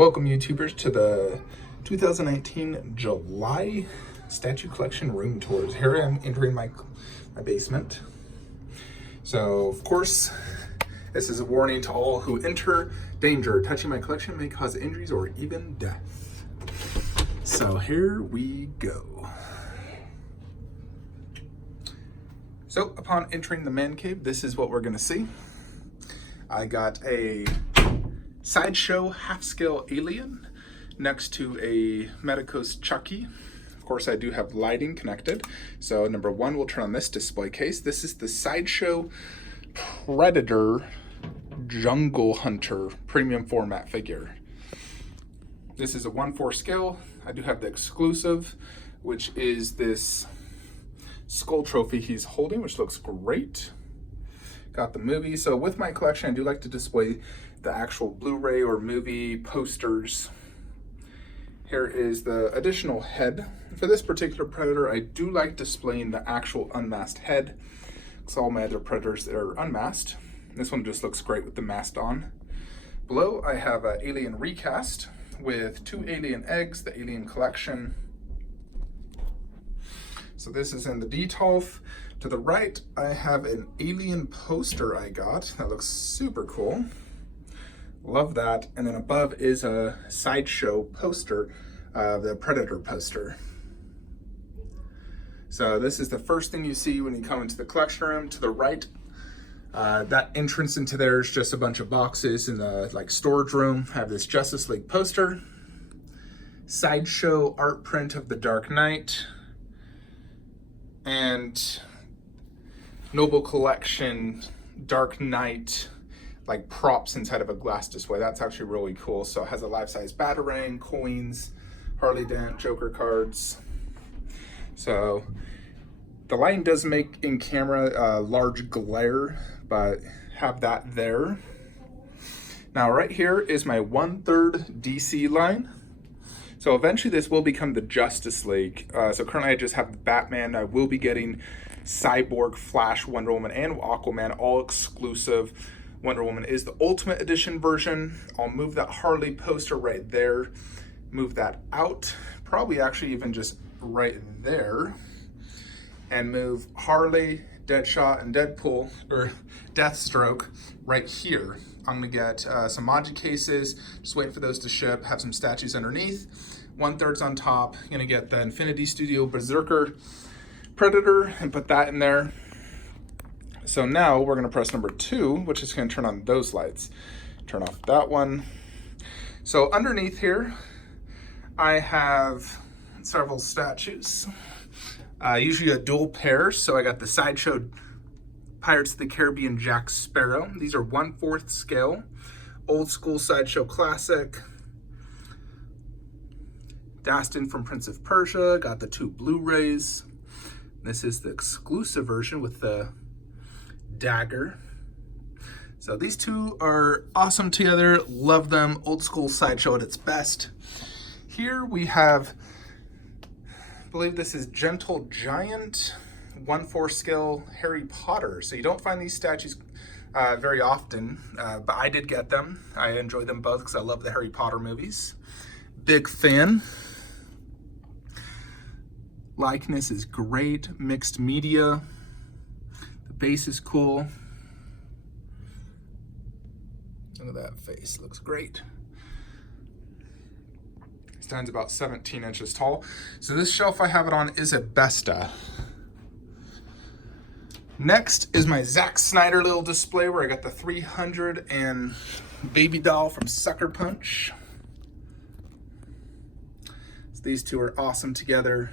Welcome YouTubers to the 2019 July statue collection room tours. Here I am entering my basement. So of course, this is a warning to all who enter. Danger, touching my collection may cause injuries or even death. So here we go. So upon entering the man cave, this is what we're gonna see. I got a Sideshow half-scale alien next to a Medicos Chucky. Of course, I do have lighting connected. So number one, we'll turn on this display case. This is the Sideshow Predator Jungle Hunter premium format figure. This is a 1/4 scale. I do have the exclusive, which is this skull trophy he's holding, which looks great. Got the movie. So with my collection, I do like to display the actual Blu-ray or movie posters. Here is the additional head. For this particular Predator, I do like displaying the actual unmasked head, because all my other Predators are unmasked. This one just looks great with the mask on. Below, I have an alien recast with 2 alien eggs, the alien collection. So this is in the Detolf. To the right, I have an alien poster I got that looks super cool. Love that. And then above is a Sideshow poster, the Predator poster. So this is the first thing you see when you come into the collection room. To the right, that entrance into there is just a bunch of boxes in the storage room. I have this Justice League poster, Sideshow art print of the Dark Knight, and Noble Collection Dark Knight props inside of a glass display. That's actually really cool. So it has a life-size Batarang, coins, Harley Dent, Joker cards. So the lighting does make in camera a large glare, but have that there. Now right here is my 1/3 DC line. So eventually this will become the Justice League. So currently I just have the Batman. I will be getting Cyborg, Flash, Wonder Woman, and Aquaman, all exclusive. Wonder Woman is the Ultimate Edition version. I'll move that Harley poster right there, move that out, probably actually even just right there, and move Harley, Deadshot, and Deathstroke right here. I'm gonna get some Hcg cases, just waiting for those to ship, have some statues underneath, 1/3's on top. Gonna get the Infinity Studio Berserker Predator and put that in there. So now we're gonna press number 2, which is gonna turn on those lights. Turn off that one. So underneath here, I have several statues. Usually a dual pair. So I got the Sideshow Pirates of the Caribbean Jack Sparrow. These are 1/4 scale. Old school Sideshow classic. Dastin from Prince of Persia. Got the 2 Blu-rays. This is the exclusive version with the dagger. So these two are awesome together. Love them. Old school Sideshow at its best. Here we have, I believe this is Gentle Giant, 1/4 scale Harry Potter. So you don't find these statues very often, but I did get them. I enjoy them both because I love the Harry Potter movies. Big fan. Likeness is great. Mixed media. The base is cool. Look at that face. Looks great. Stands about 17 inches tall. So this shelf I have it on is a Besta. Next is my Zack Snyder little display where I got the 300 and baby doll from Sucker Punch. So these two are awesome together.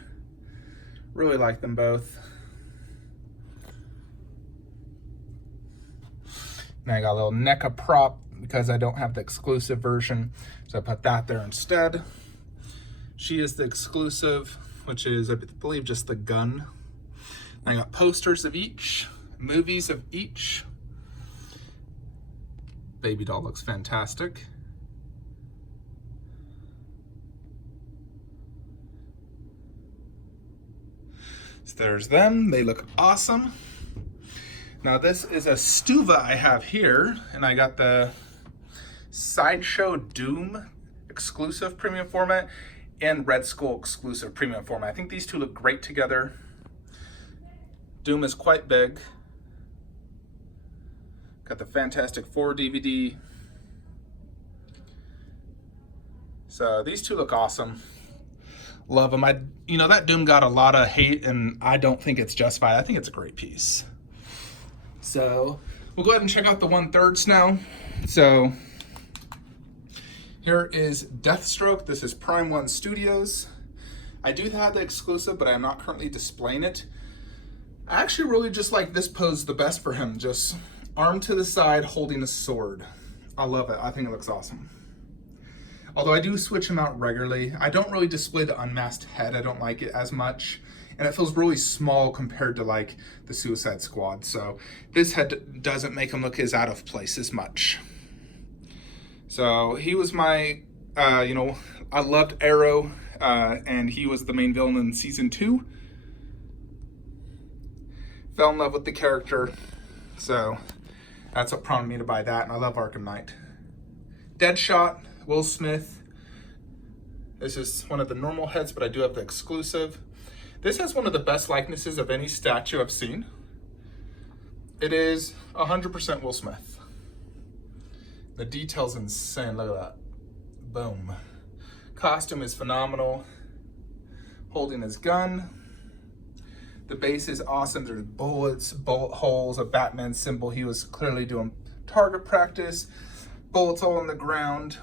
Really like them both. Now I got a little NECA prop because I don't have the exclusive version, so I put that there instead. She is the exclusive, which is, I believe, just the gun. I got posters of each, movies of each. Baby doll looks fantastic. So there's them, they look awesome. Now this is a Stuva I have here, and I got the Sideshow Doom exclusive premium format and Red Skull exclusive premium format. I think these two look great together. Doom is quite big. Got the Fantastic Four DVD. So these two look awesome. Love them. You know, that Doom got a lot of hate, and I don't think it's justified. I think it's a great piece. So we'll go ahead and check out the 1/3 now. So here is Deathstroke. This is Prime 1 Studios. I do have the exclusive, but I'm not currently displaying it. I actually really just like this pose the best for him. Just arm to the side, holding a sword. I love it. I think it looks awesome. Although I do switch him out regularly. I don't really display the unmasked head. I don't like it as much. And it feels really small compared to like the Suicide Squad. So this head doesn't make him look as out of place as much. So he was my, you know, I loved Arrow, and he was the main villain in season 2. Fell in love with the character. So that's what prompted me to buy that. And I love Arkham Knight. Deadshot, Will Smith. This is one of the normal heads, but I do have the exclusive. This has one of the best likenesses of any statue I've seen. It is 100% Will Smith. The detail's insane, look at that. Boom. Costume is phenomenal. Holding his gun. The base is awesome. There's bullets, bullet holes, a Batman symbol. He was clearly doing target practice. Bullets all on the ground.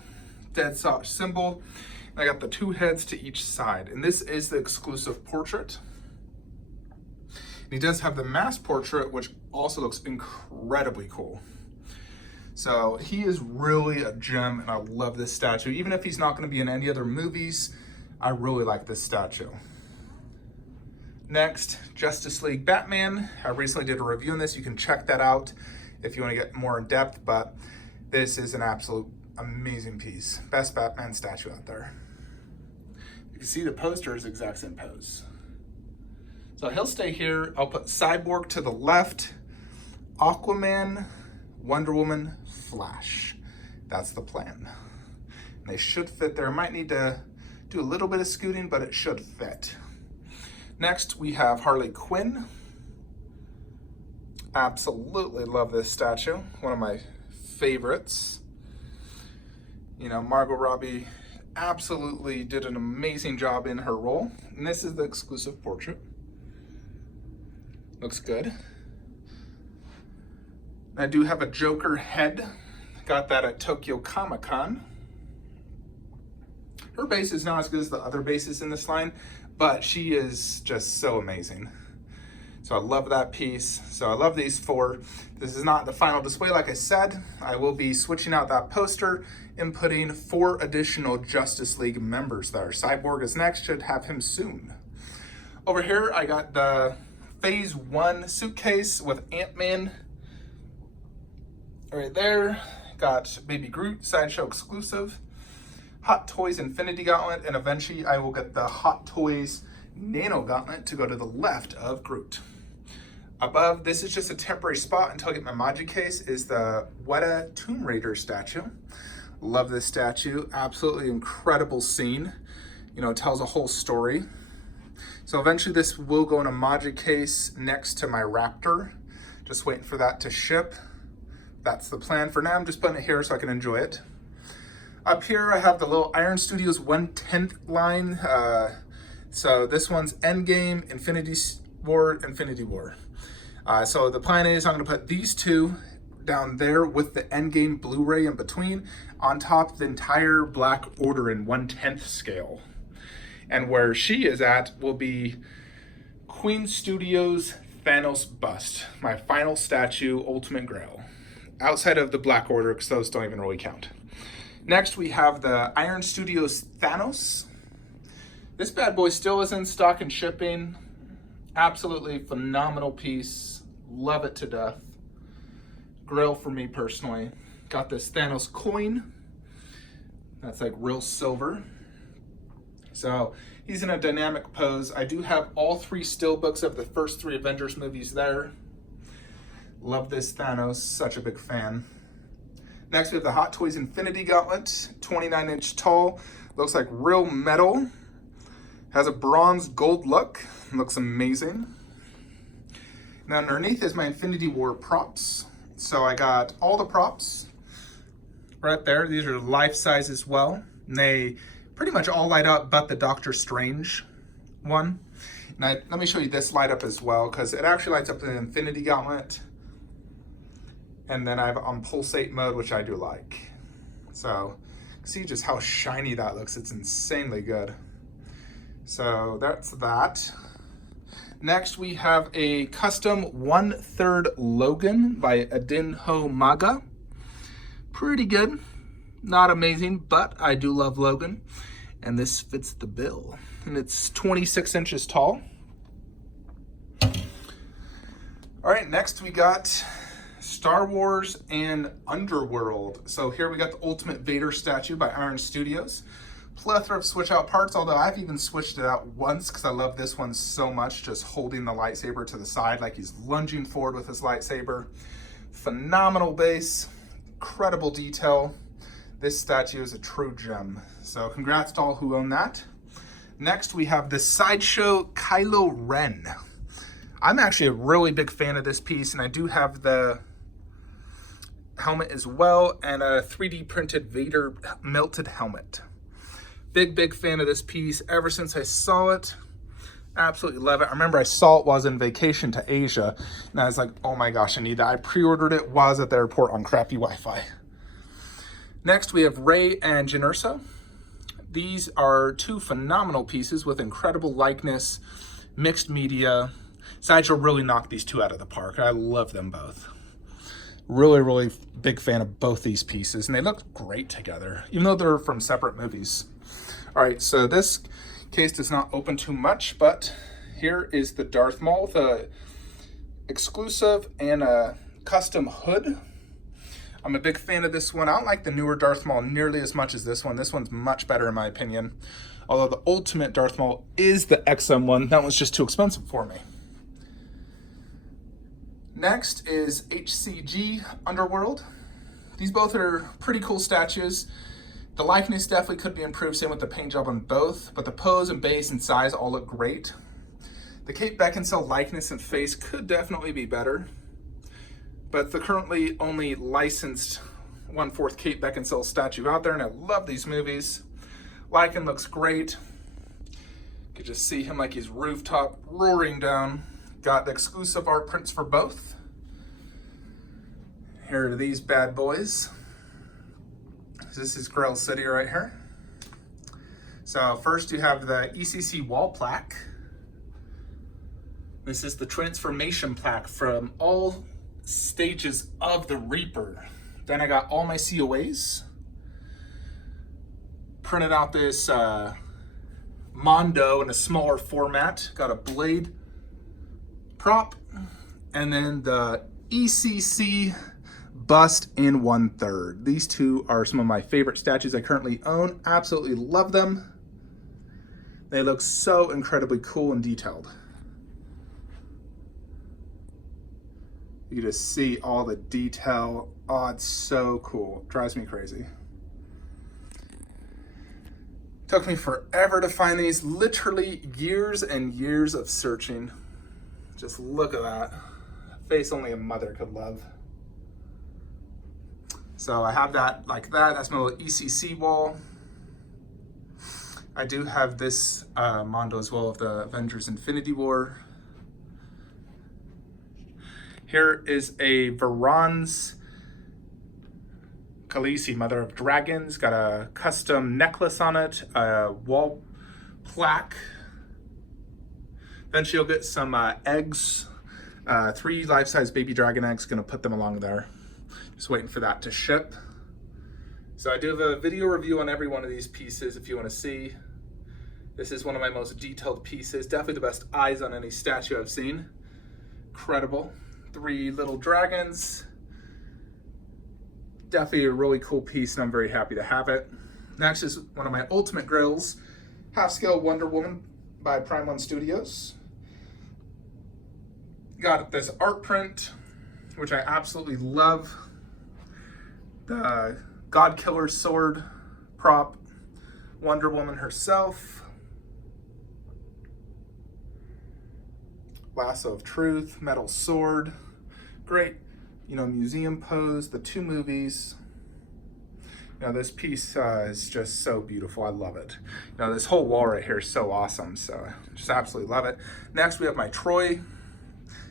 Deadshot symbol. And I got the 2 heads to each side. And this is the exclusive portrait. And he does have the mass portrait, which also looks incredibly cool. So he is really a gem, and I love this statue. Even if he's not going to be in any other movies, I really like this statue. Next, Justice League Batman. I recently did a review on this. You can check that out if you want to get more in depth, but this is an absolute amazing piece. Best Batman statue out there. You can see the poster is the exact same pose. So he'll stay here. I'll put Cyborg to the left, Aquaman, Wonder Woman, Flash. That's the plan. And they should fit there. Might need to do a little bit of scooting, but it should fit. Next, we have Harley Quinn. Absolutely love this statue. One of my favorites. You know, Margot Robbie absolutely did an amazing job in her role. And this is the exclusive portrait. Looks good. I do have a Joker head. Got that at Tokyo Comic-Con. Her base is not as good as the other bases in this line, but she is just so amazing. So I love that piece. So I love these 4. This is not the final display, like I said. I will be switching out that poster and putting 4 additional Justice League members there. Cyborg is next, should have him soon. Over here, I got the Phase 1 suitcase with Ant-Man. Right there, got Baby Groot, Sideshow exclusive. Hot Toys Infinity Gauntlet, and eventually I will get the Hot Toys Nano Gauntlet to go to the left of Groot. Above, this is just a temporary spot until I get my Hcg case, is the Weta Tomb Raider statue. Love this statue, absolutely incredible scene. You know, it tells a whole story. So eventually this will go in a Hcg case next to my Raptor. Just waiting for that to ship. That's the plan for now. I'm just putting it here so I can enjoy it. Up here, I have the little Iron Studios 1/10 line. So this one's Endgame, Infinity War. So the plan is I'm gonna put these 2 down there with the Endgame Blu-ray in between, on top of the entire Black Order in 1/10 scale. And where she is at will be Queen Studios Thanos bust, my final statue, Ultimate Grail. Outside of the Black Order, because those don't even really count. Next, we have the Iron Studios Thanos. This bad boy still is in stock and shipping. Absolutely phenomenal piece. Love it to death. Grail for me personally. Got this Thanos coin. That's like real silver. So he's in a dynamic pose. I do have all 3 steelbooks of the first 3 Avengers movies there. Love this Thanos, such a big fan. Next, we have the Hot Toys Infinity Gauntlet, 29-inch tall. Looks like real metal. Has a bronze gold look. Looks amazing. Now underneath is my Infinity War props. So I got all the props right there. These are life size as well. And they pretty much all light up but the Doctor Strange one. Now let me show you this light up as well, because it actually lights up in the Infinity Gauntlet. And then I have on pulsate mode, which I do like. So see just how shiny that looks. It's insanely good. So that's that. Next, we have a custom 1/3 Logan by Adinho Maga. Pretty good. Not amazing, but I do love Logan. And this fits the bill. And it's 26 inches tall. All right, next we got Star Wars and Underworld. So here we got the Ultimate Vader statue by Iron Studios. Plethora of switch out parts, although I've even switched it out once because I love this one so much, just holding the lightsaber to the side like he's lunging forward with his lightsaber. Phenomenal base, incredible detail. This statue is a true gem. So congrats to all who own that. Next we have the Sideshow Kylo Ren. I'm actually a really big fan of this piece, and I do have the helmet as well and a 3D printed Vader melted helmet. Big fan of this piece ever since I saw it. Absolutely love it. I remember I saw it while I was on vacation to Asia, and I was like, oh my gosh, I need that. I pre-ordered it while I was at the airport on crappy Wi-Fi. Next, we have Rey and Jenner. These are two phenomenal pieces with incredible likeness, mixed media. Sideshow really knocked these two out of the park. I love them both. Really big fan of both these pieces, and they look great together, even though they're from separate movies. All right, so this case does not open too much, but here is the Darth Maul, the exclusive and a custom hood. I'm a big fan of this one. I don't like the newer Darth Maul nearly as much as this one. This one's much better in my opinion. Although the ultimate Darth Maul is the XM one. That one's just too expensive for me. Next is Hcg Underworld. These both are pretty cool statues. The likeness definitely could be improved, same with the paint job on both, but the pose and base and size all look great. The Kate Beckinsale likeness and face could definitely be better, but the currently only licensed 1/4 Kate Beckinsale statue out there, and I love these movies. Lycan looks great. You could just see him like he's rooftop roaring down. Got the exclusive art prints for both. Here are these bad boys. This is Grail City right here. So first you have the ECC wall plaque. This is the transformation plaque from all stages of the Reaper. Then I got all my COAs. Printed out this Mondo in a smaller format. Got a blade prop. And then the ECC bust in 1/3. These two are some of my favorite statues I currently own. Absolutely love them. They look so incredibly cool and detailed. You just see all the detail. Oh, it's so cool. Drives me crazy. Took me forever to find these. Literally years and years of searching. Just look at that. Face only a mother could love. So I have that like that. That's my little ECC wall. I do have this Mondo as well of the Avengers Infinity War. Here is a Varan's Khaleesi, Mother of Dragons. Got a custom necklace on it, a wall plaque. Eventually you'll get some eggs, 3 life-size baby dragon eggs. Gonna put them along there. Just waiting for that to ship. So I do have a video review on every one of these pieces if you want to see. This is one of my most detailed pieces. Definitely the best eyes on any statue I've seen. Incredible. 3 little dragons. Definitely a really cool piece, and I'm very happy to have it. Next is one of my ultimate grills, half-scale Wonder Woman by Primum Studios. Got this art print, which I absolutely love. The God Killer sword prop, Wonder Woman herself. Lasso of Truth, metal sword. Great, you know, museum pose, the 2 movies. You know, this piece is just so beautiful. I love it. You know, this whole wall right here is so awesome. So just absolutely love it. Next, we have my Troy.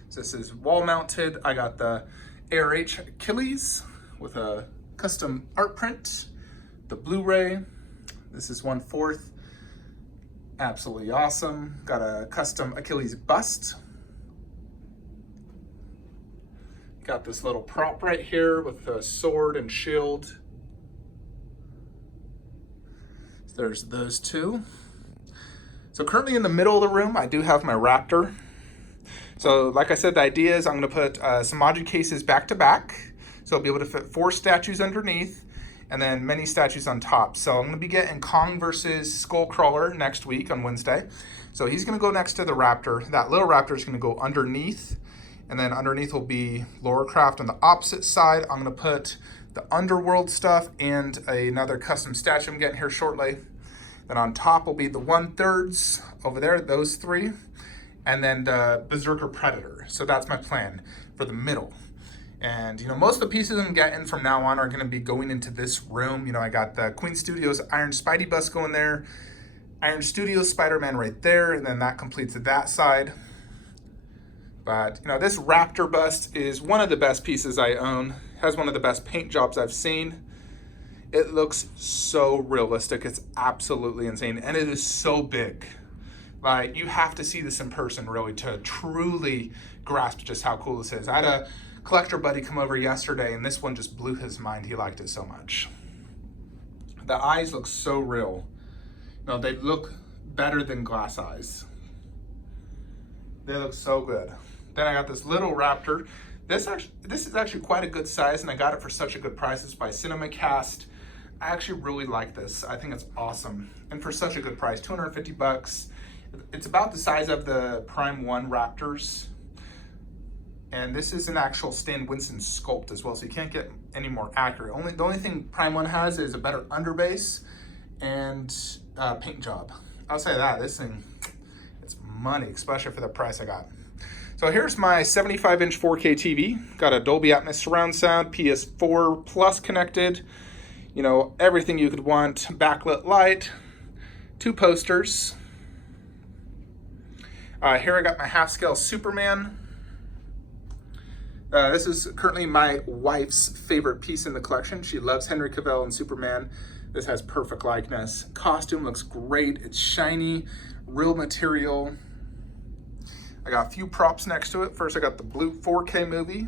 So this is wall mounted. I got the ARH Achilles with a custom art print. The Blu-ray. This is 1/4. Absolutely awesome. Got a custom Achilles bust. Got this little prop right here with the sword and shield. There's those 2. So currently in the middle of the room, I do have my Raptor. So like I said, the idea is I'm gonna put some module cases back to back. So I'll be able to fit 4 statues underneath and then many statues on top. So I'm gonna be getting Kong versus Skullcrawler next week on Wednesday. So he's gonna go next to the Raptor. That little Raptor is gonna go underneath, and then underneath will be Lorecraft. On the opposite side, I'm gonna put the Underworld stuff and another custom statue I'm getting here shortly. Then on top will be the 1/3 over there, those 3, and then the Berserker Predator. So that's my plan for the middle. And you know, most of the pieces I'm getting from now on are gonna be going into this room. You know, I got the Queen Studios Iron Spidey bust going there, Iron Studios Spider-Man right there, and then that completes that side. But you know, this Raptor bust is one of the best pieces I own. Has one of the best paint jobs I've seen. It looks so realistic. It's absolutely insane. And it is so big. Like, you have to see this in person really to truly grasp just how cool this is. I had a collector buddy come over yesterday and this one just blew his mind. He liked it so much. The eyes look so real. No, they look better than glass eyes. They look so good. Then I got this little Raptor. This is actually quite a good size, and I got it for such a good price. It's by CinemaCast. I actually really like this. I think it's awesome. And for such a good price, 250 bucks. It's about the size of the Prime 1 Raptors. And this is an actual Stan Winston sculpt as well, so you can't get any more accurate. The only thing Prime 1 has is a better underbase and paint job. I'll say that, this thing, it's money, especially for the price I got. So here's my 75-inch 4K TV. Got a Dolby Atmos surround sound, PS4 Plus connected. You know, everything you could want. Backlit light, 2 posters. Here I got my half-scale Superman. This is currently my wife's favorite piece in the collection. She loves Henry Cavill and Superman. This has perfect likeness. Costume looks great. It's shiny, real material. I got a few props next to it. First, I got the blue 4K movie,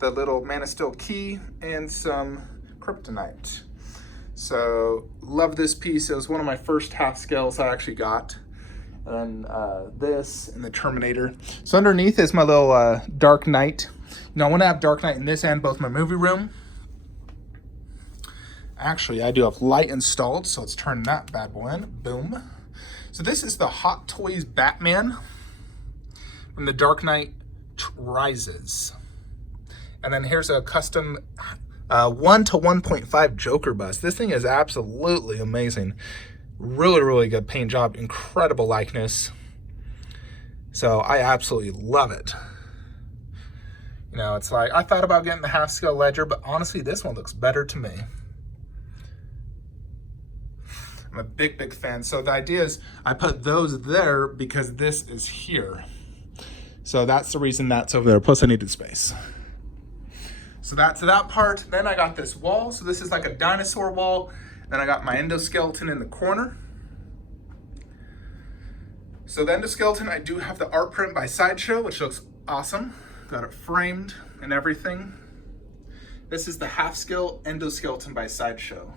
the little Man of Steel key, and some kryptonite. So, love this piece. It was one of my first half scales I actually got. And this and the Terminator. So underneath is my little Dark Knight. You know, I want to have Dark Knight in this and both my movie room. Actually, I do have light installed, so let's turn that bad boy in. Boom. So this is the Hot Toys Batman from the Dark Knight Rises. And then here's a custom 1 to 1.5 Joker bust. This thing is absolutely amazing. Really, really good paint job. Incredible likeness. So I absolutely love it. You know, it's like, I thought about getting the half scale Ledger, but honestly, this one looks better to me. I'm a big, big fan. So the idea is I put those there because this is here. So that's the reason that's over there. Plus I needed space. So that's that part. Then I got this wall. So this is like a dinosaur wall. Then I got my endoskeleton in the corner. So the endoskeleton, I do have the art print by Sideshow, which looks awesome. Got it framed and everything. This is the half scale endoskeleton by Sideshow.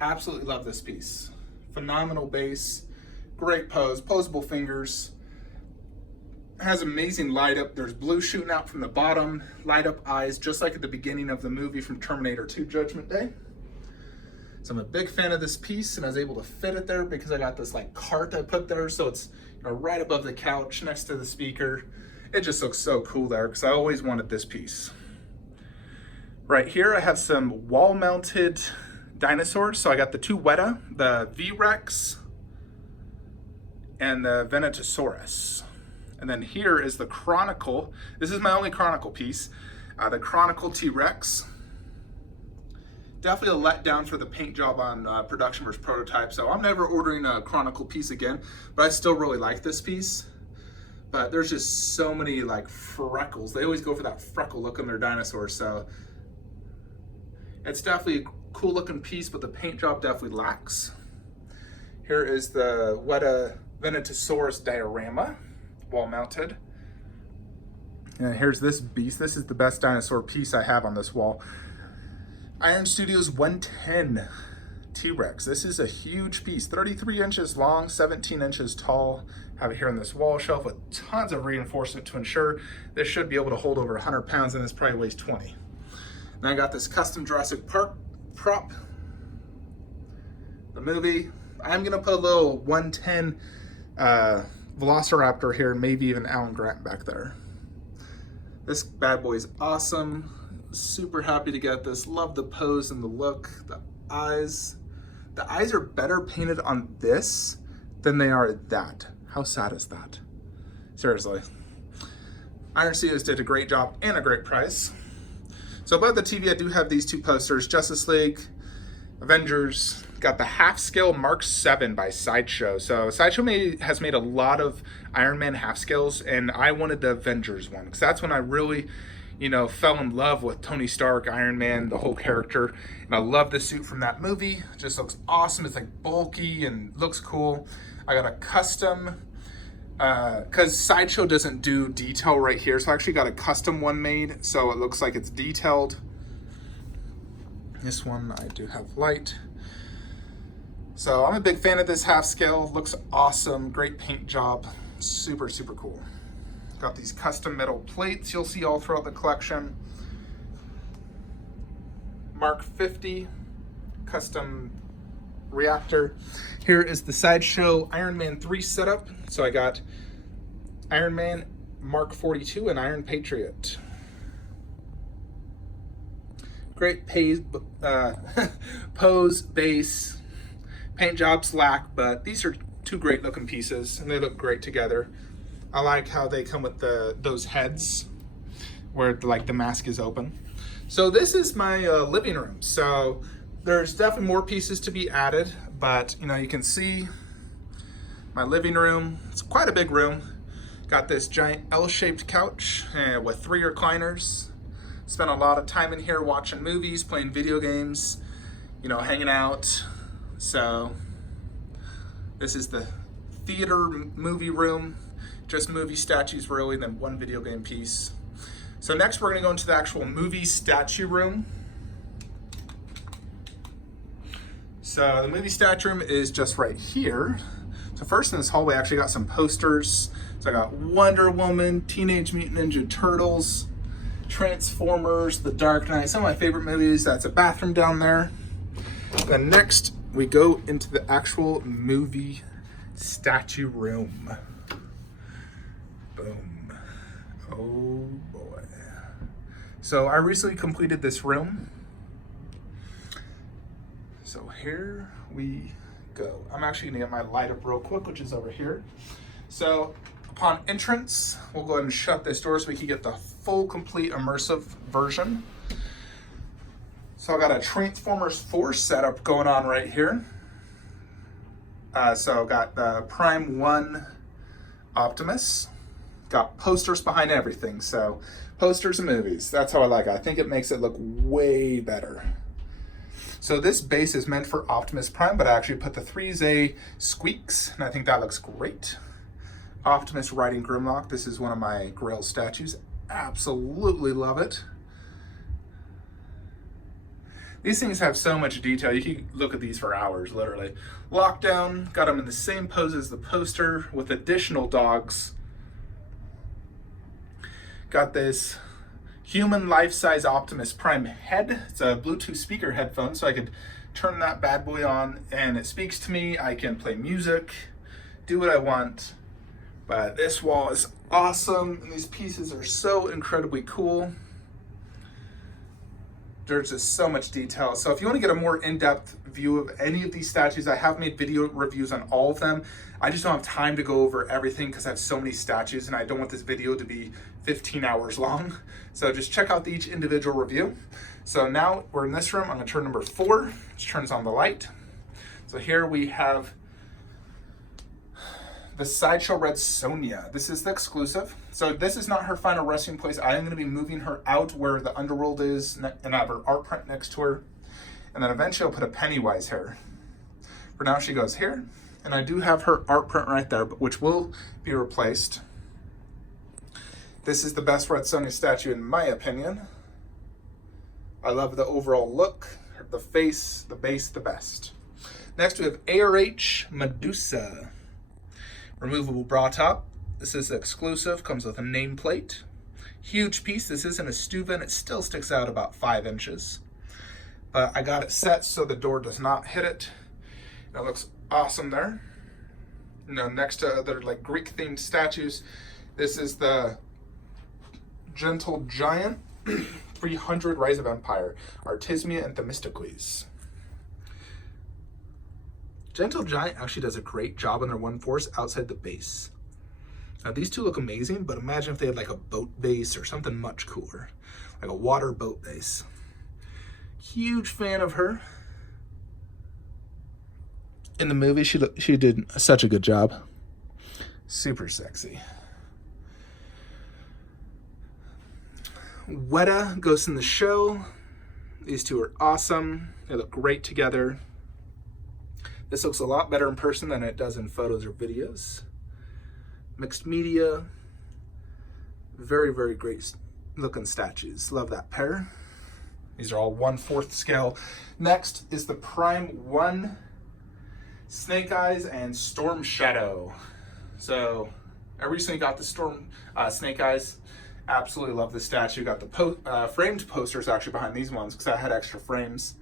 Absolutely love this piece. Phenomenal base, great pose, posable fingers. Has amazing light up. There's blue shooting out from the bottom, light up eyes, just like at the beginning of the movie from Terminator 2 Judgment Day. So I'm a big fan of this piece, and I was able to fit it there because I got this like cart I put there, so it's, you know, right above the couch next to the speaker. It just looks so cool there because I always wanted this piece. Right here I have some wall-mounted dinosaurs. So I got the two Weta, the V-Rex, and the Venatosaurus. And then here is the Chronicle. This is my only Chronicle piece. The Chronicle T-Rex. Definitely a letdown for the paint job on production versus prototype. So I'm never ordering a Chronicle piece again, but I still really like this piece. But there's just so many like freckles. They always go for that freckle look on their dinosaurs. So it's definitely a cool looking piece, but the paint job definitely lacks. Here is the Weta Venatosaurus diorama, wall mounted. And here's this beast. This is the best dinosaur piece I have on this wall. Iron Studios 110 T-Rex. This is a huge piece, 33 inches long, 17 inches tall. Have it here on this wall shelf with tons of reinforcement to ensure this should be able to hold over 100 pounds, and this probably weighs 20. And I got this custom Jurassic Park prop, the movie. I'm gonna put a little 110 Velociraptor here, and maybe even Alan Grant back there. This bad boy is awesome. Super happy to get this. Love the pose and the look, the eyes. The eyes are better painted on this than they are that. How sad is that? Seriously. Iron Studios did a great job and a great price. So above the TV, I do have these two posters, Justice League, Avengers. Got the half scale Mark 7 by Sideshow. So Sideshow has made a lot of Iron Man half scales, and I wanted the Avengers one because that's when I really, you know, fell in love with Tony Stark, Iron Man, the whole character. And I love the suit from that movie. It just looks awesome. It's like bulky and looks cool. I got a custom, because Sideshow doesn't do detail right here. So I actually got a custom one made. So it looks like it's detailed. This one I do have light. So I'm a big fan of this half scale. Looks awesome. Great paint job. Super, super cool. Got these custom metal plates you'll see all throughout the collection. Mark 50 custom reactor. Here is the Sideshow Iron Man 3 setup. So I got Iron Man, Mark 42, and Iron Patriot. Great pose, base, paint job slack, but these are two great looking pieces and they look great together. I like how they come with those heads where like the mask is open. So this is my living room. So there's definitely more pieces to be added, but you know, you can see my living room. It's quite a big room. Got this giant L-shaped couch with 3 recliners. Spent a lot of time in here watching movies, playing video games, you know, hanging out. So this is the theater movie room. Just movie statues really, then one video game piece. So next we're gonna go into the actual movie statue room. So the movie statue room is just right here. So first in this hallway I actually got some posters. So I got Wonder Woman, Teenage Mutant Ninja Turtles, Transformers, The Dark Knight, some of my favorite movies. That's a bathroom down there. Then next we go into the actual movie statue room. Boom. Oh boy. So I recently completed this room. So here we go. I'm actually gonna get my light up real quick, which is over here. So upon entrance, we'll go ahead and shut this door so we can get the full, complete, immersive version. So I got a Transformers 4 setup going on right here. So got the Prime 1 Optimus. Got posters behind everything. So posters and movies, that's how I like it. I think it makes it look way better. So this base is meant for Optimus Prime, but I actually put the 3Z squeaks, and I think that looks great. Optimus riding Grimlock. This is one of my Grail statues. Absolutely love it. These things have so much detail. You can look at these for hours, literally. Lockdown, got them in the same pose as the poster with additional dogs. Got this human life-size Optimus Prime head. It's a Bluetooth speaker headphone, so I could turn that bad boy on and it speaks to me. I can play music, do what I want. But this wall is awesome, and these pieces are so incredibly cool. There's just so much detail. So if you want to get a more in-depth view of any of these statues, I have made video reviews on all of them. I just don't have time to go over everything because I have so many statues and I don't want this video to be 15 hours long. So just check out each individual review. So now we're in this room. I'm gonna turn number 4, which turns on the light. So here we have the Sideshow Red Sonja. This is the exclusive. So this is not her final resting place. I am going to be moving her out where the underworld is, and I have her art print next to her. And then eventually I'll put a Pennywise here. For now she goes here. And I do have her art print right there, which will be replaced. This is the best Red Sonja statue in my opinion. I love the overall look, the face, the base, the best. Next we have ARH Medusa. Removable bra top. This is exclusive, comes with a nameplate. Huge piece. This isn't a Stuva and it still sticks out about 5 inches. But I got it set so the door does not hit it. That looks awesome there. Now next to other like Greek themed statues, this is the Gentle Giant 300 Rise of Empire, Artismia and Themistocles. Gentle Giant actually does a great job on their 1/4 outside the base. Now these two look amazing, but imagine if they had like a boat base or something much cooler, like a water boat base. Huge fan of her. In the movie, she did such a good job. Super sexy. Weta Ghost in the Show. These two are awesome. They look great together. This looks a lot better in person than it does in photos or videos. Mixed media. Very, very great looking statues. Love that pair. These are all 1/4 scale. Next is the Prime 1 Snake Eyes and Storm Shadow. So I recently got the Snake Eyes. Absolutely love this statue. Got the framed posters actually behind these ones because I had extra frames.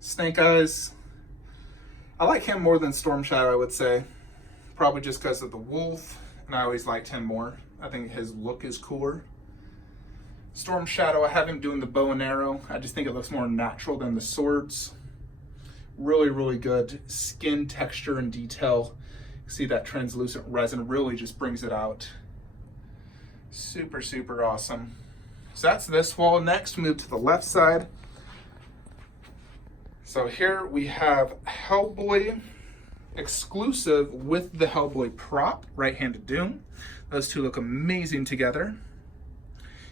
Snake Eyes. I like him more than Storm Shadow, I would say. Probably just because of the wolf, and I always liked him more. I think his look is cooler. Storm Shadow, I have him doing the bow and arrow. I just think it looks more natural than the swords. Really, really good skin texture and detail. See that translucent resin really just brings it out. Super, super awesome. So that's this wall. Next, move to the left side. So here we have Hellboy exclusive with the Hellboy prop, Right-Handed Doom. Those two look amazing together.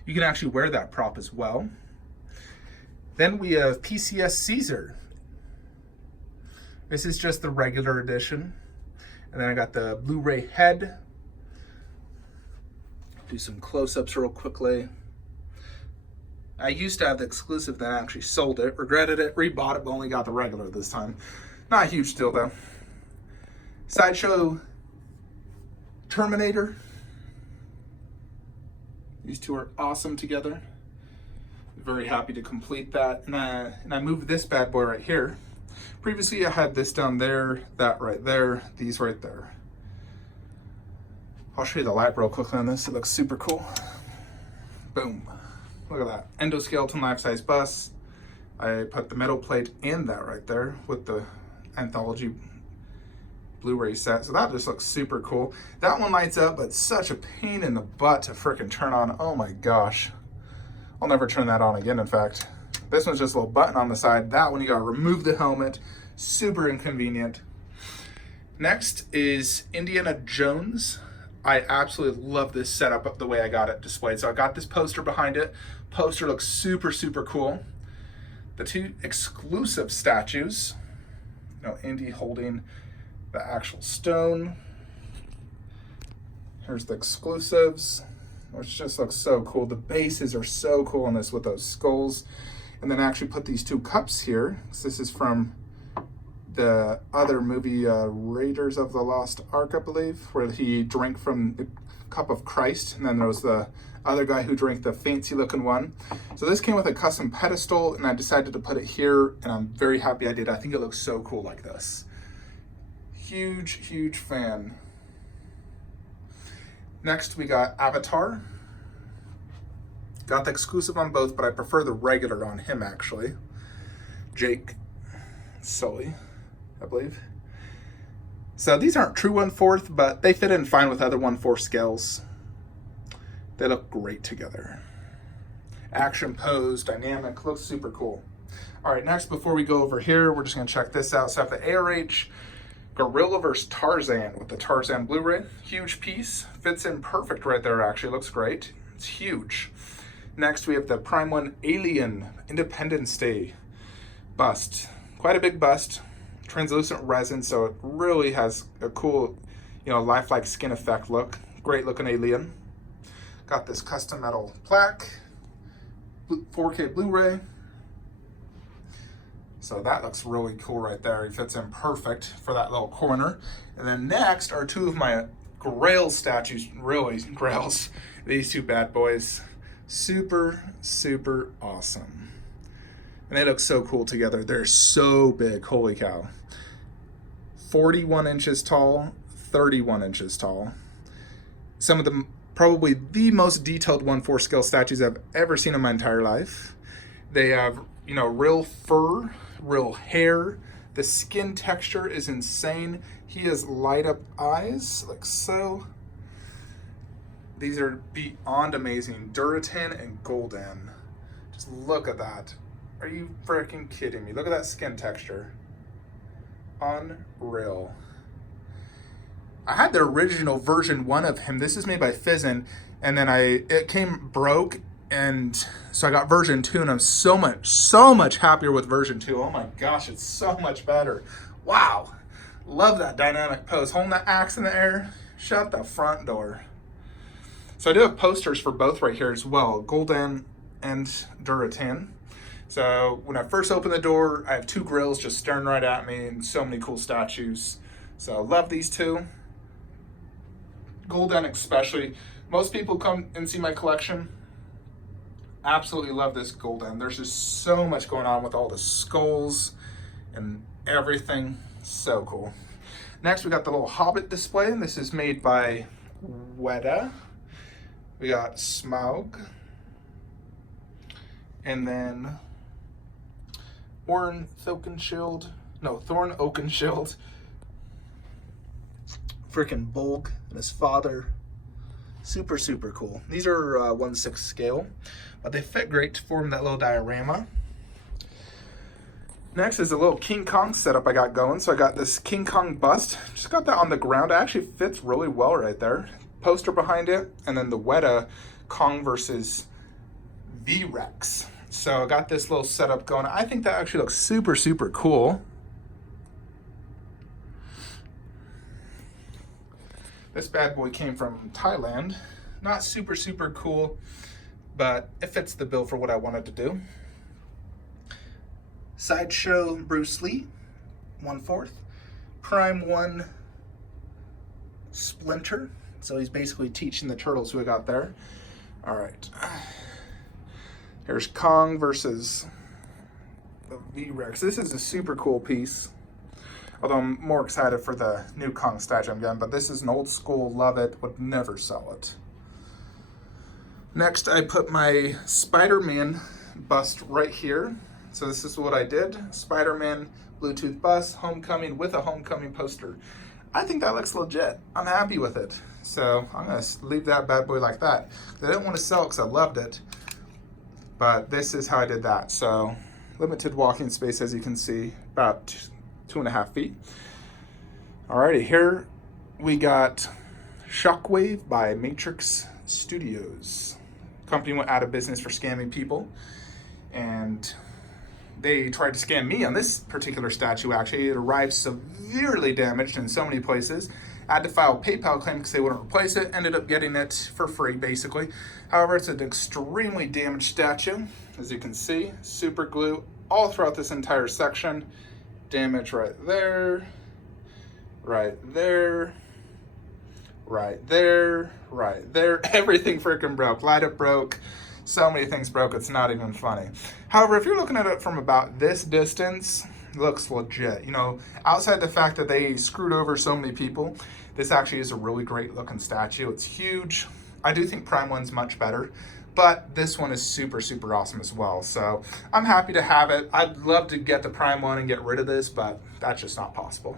You can actually wear that prop as well. Then we have PCS Caesar. This is just the regular edition. And then I got the Blu-ray head. Do some close-ups real quickly. I used to have the exclusive, then I actually sold it, regretted it, rebought it, but only got the regular this time. Not a huge deal though. Sideshow Terminator. These two are awesome together. Very happy to complete that. And I moved this bad boy right here. Previously I had this down there, that right there, these right there. I'll show you the light real quickly on this. It looks super cool. Boom. Look at that. Endoskeleton life-size bust. I put the metal plate in that right there with the anthology Blu-ray set. So that just looks super cool. That one lights up, but such a pain in the butt to frickin' turn on. Oh my gosh. I'll never turn that on again, in fact. This one's just a little button on the side. That one you gotta remove the helmet. Super inconvenient. Next is Indiana Jones. I absolutely love this setup the way I got it displayed. So I got this poster behind it. Poster looks super, super cool. The two exclusive statues. Indy holding the actual stone. Here's the exclusives, which just looks so cool. The bases are so cool on this with those skulls. And then I actually put these two cups here. So this is from the other movie, Raiders of the Lost Ark, I believe, where he drank from the cup of Christ, and then there was the other guy who drank the fancy looking one. So this came with a custom pedestal, and I decided to put it here, and I'm very happy I did. I think it looks so cool like this. Huge, huge fan. Next we got Avatar. Got the exclusive on both, but I prefer the regular on him, actually. Jake Sully, I believe. So these aren't true 1/4, but they fit in fine with other 1/4 scales. They look great together. Action pose, dynamic, looks super cool. All right, next, before we go over here, we're just gonna check this out. So I have the ARH Gorilla vs. Tarzan with the Tarzan Blu-ray. Huge piece, fits in perfect right there, actually, looks great. It's huge. Next, we have the Primum Alien Independence Day bust. Quite a big bust, translucent resin, so it really has a cool, lifelike skin effect look. Great looking alien. Got this custom metal plaque, 4K Blu-ray. So that looks really cool right there. He fits in perfect for that little corner. And then next are two of my Grail statues, really Grails. These two bad boys. Super, super awesome. And they look so cool together. They're so big, holy cow. 41 inches tall, 31 inches tall. Some of them, probably the most detailed 1/4 scale statues I've ever seen in my entire life. They have, real fur, real hair. The skin texture is insane. He has light up eyes, like so. These are beyond amazing. Duratin and Golden. Just look at that. Are you freaking kidding me? Look at that skin texture. Unreal. I had the original version 1 of him. This is made by Fizzin, and then it came broke, and so I got version 2, and I'm so much happier with version 2. Oh my gosh, it's so much better. Wow. Love that dynamic pose. Holding that axe in the air. Shut the front door. So I do have posters for both right here as well, Golden and Duratin. So when I first opened the door, I have two grills just staring right at me and so many cool statues. So I love these two. Golden especially. Most people come and see my collection. Absolutely love this Golden. There's just so much going on with all the skulls and everything. So cool. Next we got the little Hobbit display. This is made by Weta. We got Smaug. And then Thorn Oakenshield. Freaking Bolg and his father. Super, super cool. These are 1/6 scale, but they fit great to form that little diorama. Next is a little King Kong setup I got going. So I got this King Kong bust. Just got that on the ground. It actually fits really well right there. Poster behind it, and then the Weta Kong versus V-Rex. So I got this little setup going. I think that actually looks super, super cool. This bad boy came from Thailand. Not super, super cool, but it fits the bill for what I wanted to do. Sideshow Bruce Lee, 1/4. Prime 1 Splinter. So he's basically teaching the turtles who I got there. All right. Here's Kong versus the V-Rex. This is a super cool piece. Although I'm more excited for the new Kong statue I'm getting, but this is an old school, love it, would never sell it. Next, I put my Spider-Man bust right here. So this is what I did. Spider-Man Bluetooth bust, Homecoming with a Homecoming poster. I think that looks legit. I'm happy with it. So I'm gonna leave that bad boy like that. I didn't want to sell it because I loved it, but this is how I did that. So limited walking space, as you can see, about 2.5 feet. Alrighty, here we got Shockwave by Matrix Studios. Company went out of business for scamming people, and they tried to scam me on this particular statue. Actually, it arrived severely damaged in so many places. I had to file a PayPal claim because they wouldn't replace it. Ended up getting it for free, basically. However, it's an extremely damaged statue. As you can see, super glue all throughout this entire section. Damage right there, right there, right there, right there. Everything freaking broke. Light up broke. So many things broke, it's not even funny. However, if you're looking at it from about this distance, it looks legit. Outside the fact that they screwed over so many people, this actually is a really great looking statue. It's huge. I do think Prime 1's much better, but this one is super, super awesome as well. So I'm happy to have it. I'd love to get the Prime one and get rid of this, but that's just not possible.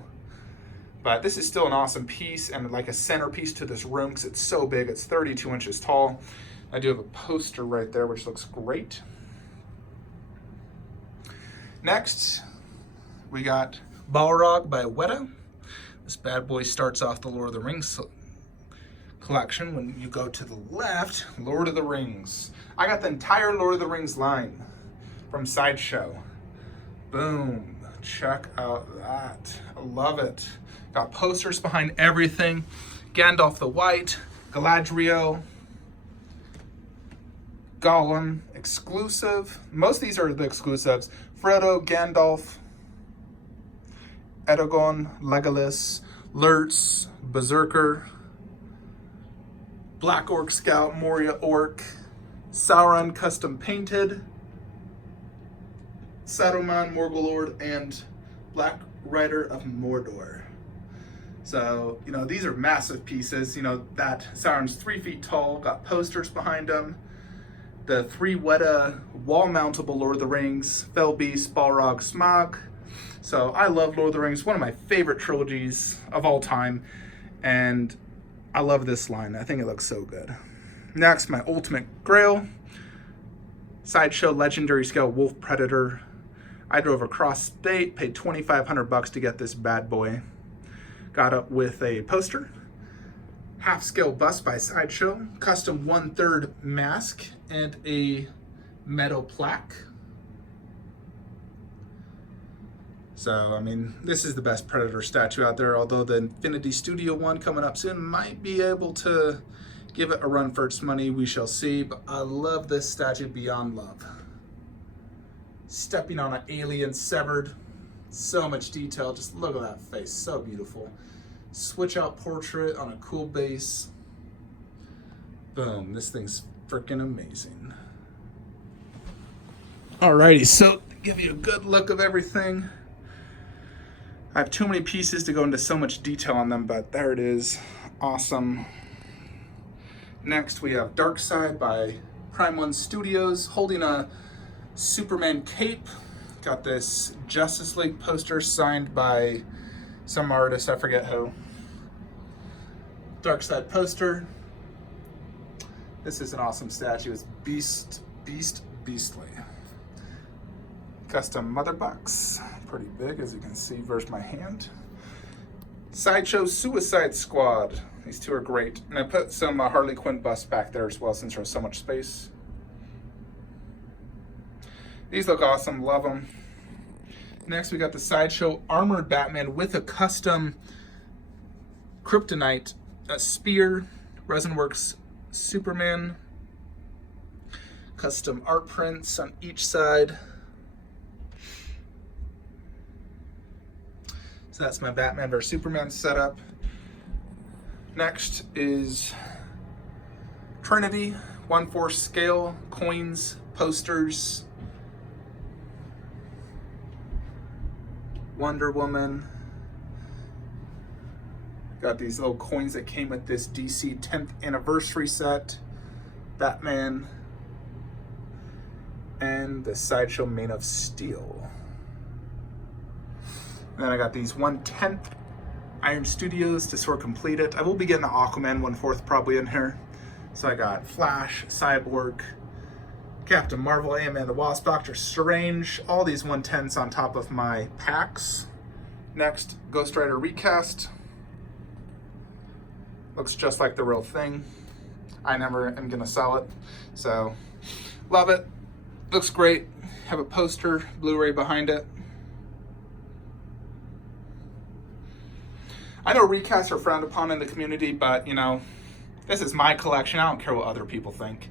But this is still an awesome piece and like a centerpiece to this room because it's so big. It's 32 inches tall. I do have a poster right there, which looks great. Next, we got Balrog by Weta. This bad boy starts off the Lord of the Rings collection. When you go to the left, Lord of the Rings. I got the entire Lord of the Rings line from Sideshow. Boom. Check out that. I love it. Got posters behind everything. Gandalf the White, Galadriel, Gollum, exclusive. Most of these are the exclusives. Frodo, Gandalf, Aragorn, Legolas, Lurtz, Berserker, Black Orc Scout, Moria Orc, Sauron custom painted, Saruman, Morgulord, and Black Rider of Mordor. So, you know, these are massive pieces. You know, that Sauron's 3 feet tall, got posters behind him. The 3 Weta wall-mountable Lord of the Rings, Fell Beast, Balrog, Smaug. So I love Lord of the Rings, one of my favorite trilogies of all time. And I love this line. I think it looks so good. Next, my ultimate grail, Sideshow Legendary Scale Wolf Predator. I drove across state, paid $2,500 to get this bad boy. Got it with a poster, half-scale bust by Sideshow, custom 1/3 mask, and a metal plaque. So, I mean, this is the best Predator statue out there, although the Infinity Studio one coming up soon might be able to give it a run for its money. We shall see, but I love this statue beyond love. Stepping on an alien severed. So much detail, just look at that face, so beautiful. Switch out portrait on a cool base. Boom, this thing's freaking amazing. Alrighty, so to give you a good look of everything, I have too many pieces to go into so much detail on them, but there it is, awesome. Next we have Darkside by Primum Studios, holding a Superman cape. Got this Justice League poster signed by some artist, I forget who. Darkside poster. This is an awesome statue. It's beastly. Custom mother box. Pretty big, as you can see, versus my hand. Sideshow Suicide Squad. These two are great. And I put some Harley Quinn busts back there as well since there's so much space. These look awesome, love them. Next, we got the Sideshow Armored Batman with a custom Kryptonite, a spear, Resinworks Superman, custom art prints on each side. So that's my Batman vs Superman setup. Next is Trinity, 1/4 scale, coins, posters, Wonder Woman. Got these little coins that came with this DC 10th anniversary set. Batman. And the Sideshow Mane of Steel. And then I got these 1/10 Iron Studios to sort of complete it. I will be getting the Aquaman 1/4 probably in here. So I got Flash, Cyborg, Captain Marvel, Ant-Man the Wasp, Doctor Strange, all these 1/10s on top of my packs. Next, Ghost Rider Recast. Looks just like the real thing. I never am gonna sell it, so love it. Looks great. Have a poster, Blu-ray behind it. I know recasts are frowned upon in the community, but you know, this is my collection. I don't care what other people think.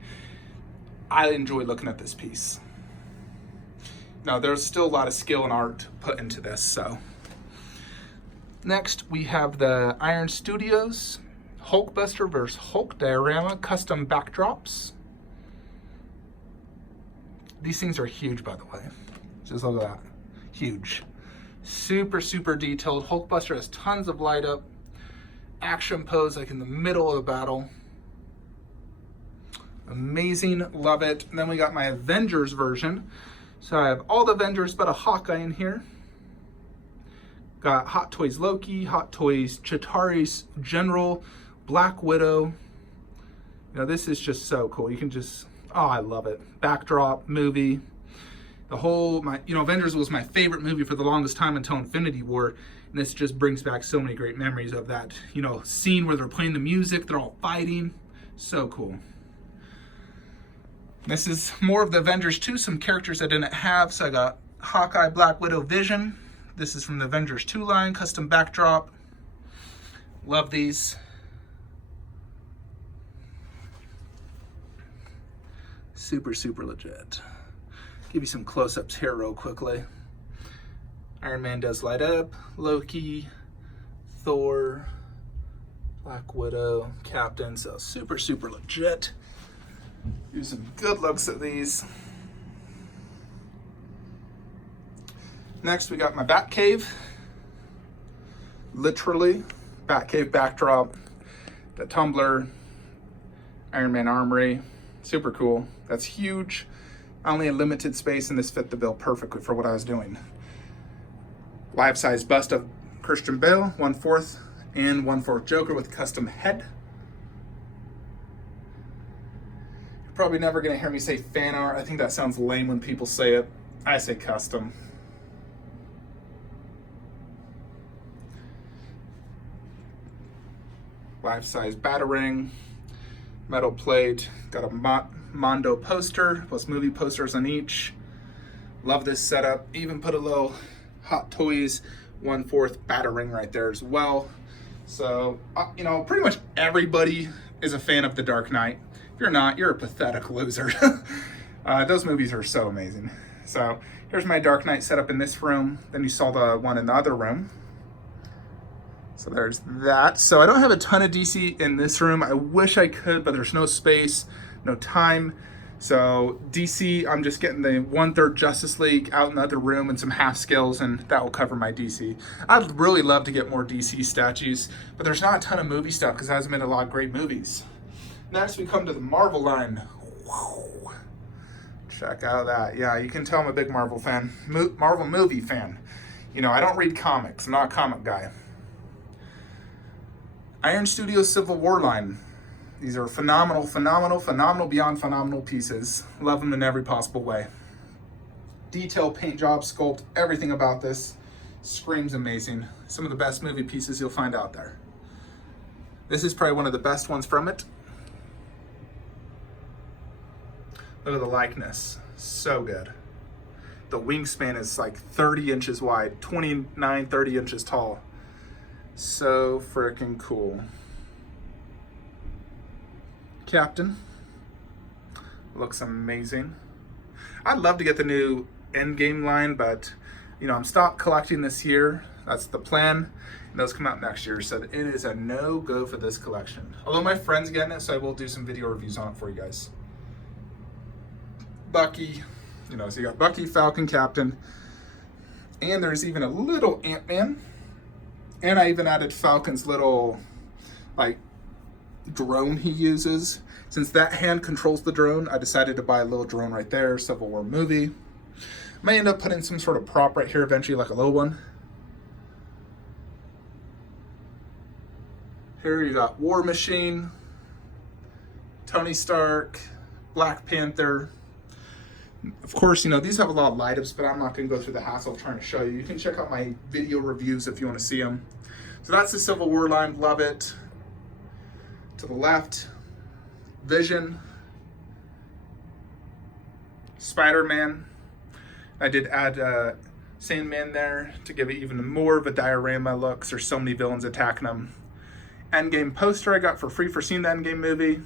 I enjoy looking at this piece. Now, there's still a lot of skill and art put into this, so. Next, we have the Iron Studios Hulkbuster vs. Hulk Diorama custom backdrops. These things are huge, by the way. Just look at that. Huge. Super, super detailed. Hulkbuster has tons of light up. Action pose like in the middle of the battle. Amazing, love it. And then we got my Avengers version. So I have all the Avengers but a Hawkeye in here. Got Hot Toys Loki, Hot Toys Chitauri's General, Black Widow. You know, this is just so cool. You can just, oh, I love it. Backdrop, movie. The whole, Avengers was my favorite movie for the longest time until Infinity War. And this just brings back so many great memories of that, scene where they're playing the music, they're all fighting. So cool. This is more of the Avengers 2, some characters I didn't have. So I got Hawkeye, Black Widow, Vision. This is from the Avengers 2 line, custom backdrop. Love these. Super, super legit. Give you some close-ups here real quickly. Iron Man does light up, Loki, Thor, Black Widow, Captain, so super, super legit. Do some good looks at these. Next, we got my Batcave. Literally, Batcave backdrop, the Tumbler, Iron Man Armory, super cool. That's huge. Only a limited space, and this fit the bill perfectly for what I was doing. Life-size bust of Christian Bale, 1/4 and 1/4 Joker with custom head. You're probably never gonna hear me say fan art. I think that sounds lame when people say it. I say custom. Life-size Batarang, metal plate, got a Mondo poster, plus movie posters on each. Love this setup. Even put a little Hot Toys 1/4 Batarang right there as well. So, pretty much everybody is a fan of The Dark Knight. If you're not, you're a pathetic loser. Those movies are so amazing. So, here's my Dark Knight setup in this room. Then you saw the one in the other room. So there's that. So I don't have a ton of DC in this room. I wish I could, but there's no space, no time. So DC, I'm just getting the 1/3 Justice League out in the other room and some half scales, and that will cover my DC. I'd really love to get more DC statues, but there's not a ton of movie stuff because there hasn't been a lot of great movies. Next, we come to the Marvel line. Whoa. Check out that. Yeah, you can tell I'm a big Marvel fan, Marvel movie fan. I don't read comics. I'm not a comic guy. Iron Studios Civil War line. These are phenomenal, phenomenal, phenomenal, beyond phenomenal pieces. Love them in every possible way. Detail, paint job, sculpt, everything about this screams amazing. Some of the best movie pieces you'll find out there. This is probably one of the best ones from it. Look at the likeness, so good. The wingspan is like 30 inches wide, 29, 30 inches tall. So freaking cool. Captain looks amazing. I'd love to get the new Endgame line, but I'm stopped collecting this year. That's the plan. And those come out next year, so it is a no-go for this collection. Although my friend's getting it, so I will do some video reviews on it for you guys. Bucky, so you got Bucky, Falcon, Captain, and there's even a little Ant-Man. And I even added Falcon's little, drone he uses. Since that hand controls the drone, I decided to buy a little drone right there, Civil War movie. May end up putting some sort of prop right here eventually, like a little one. Here you got War Machine, Tony Stark, Black Panther. Of course, these have a lot of light-ups, but I'm not going to go through the hassle of trying to show you. You can check out my video reviews if you want to see them. So that's the Civil War line. Love it. To the left, Vision, Spider-Man. I did add Sandman there to give it even more of a diorama look. There's so many villains attacking them. Endgame poster I got for free for seeing the Endgame movie.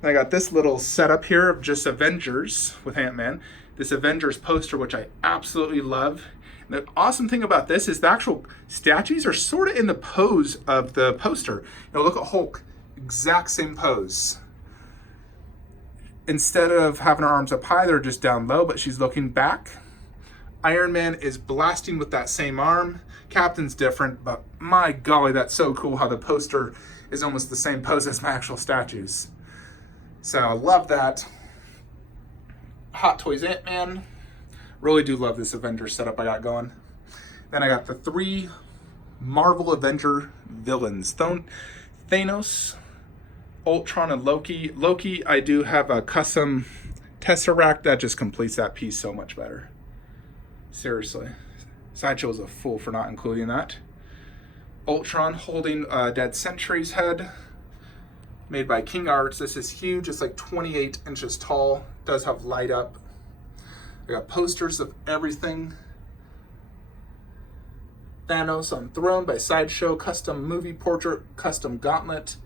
And I got this little setup here of just Avengers with Ant-Man. This Avengers poster, which I absolutely love. And the awesome thing about this is the actual statues are sort of in the pose of the poster. Look at Hulk, exact same pose. Instead of having her arms up high, they're just down low, but she's looking back. Iron Man is blasting with that same arm. Captain's different, but my golly, that's so cool how the poster is almost the same pose as my actual statues. So I love that. Hot Toys Ant-Man. Really do love this Avengers setup I got going. Then I got the 3 Marvel Avenger villains. Thanos, Ultron, and Loki. Loki, I do have a custom Tesseract that just completes that piece so much better. Seriously. Sideshow is a fool for not including that. Ultron holding Dead Sentry's head. Made by King Arts. This is huge. It's like 28 inches tall. Does have light up. I got posters of everything. Thanos on Throne by Sideshow. Custom movie portrait. Custom gauntlet.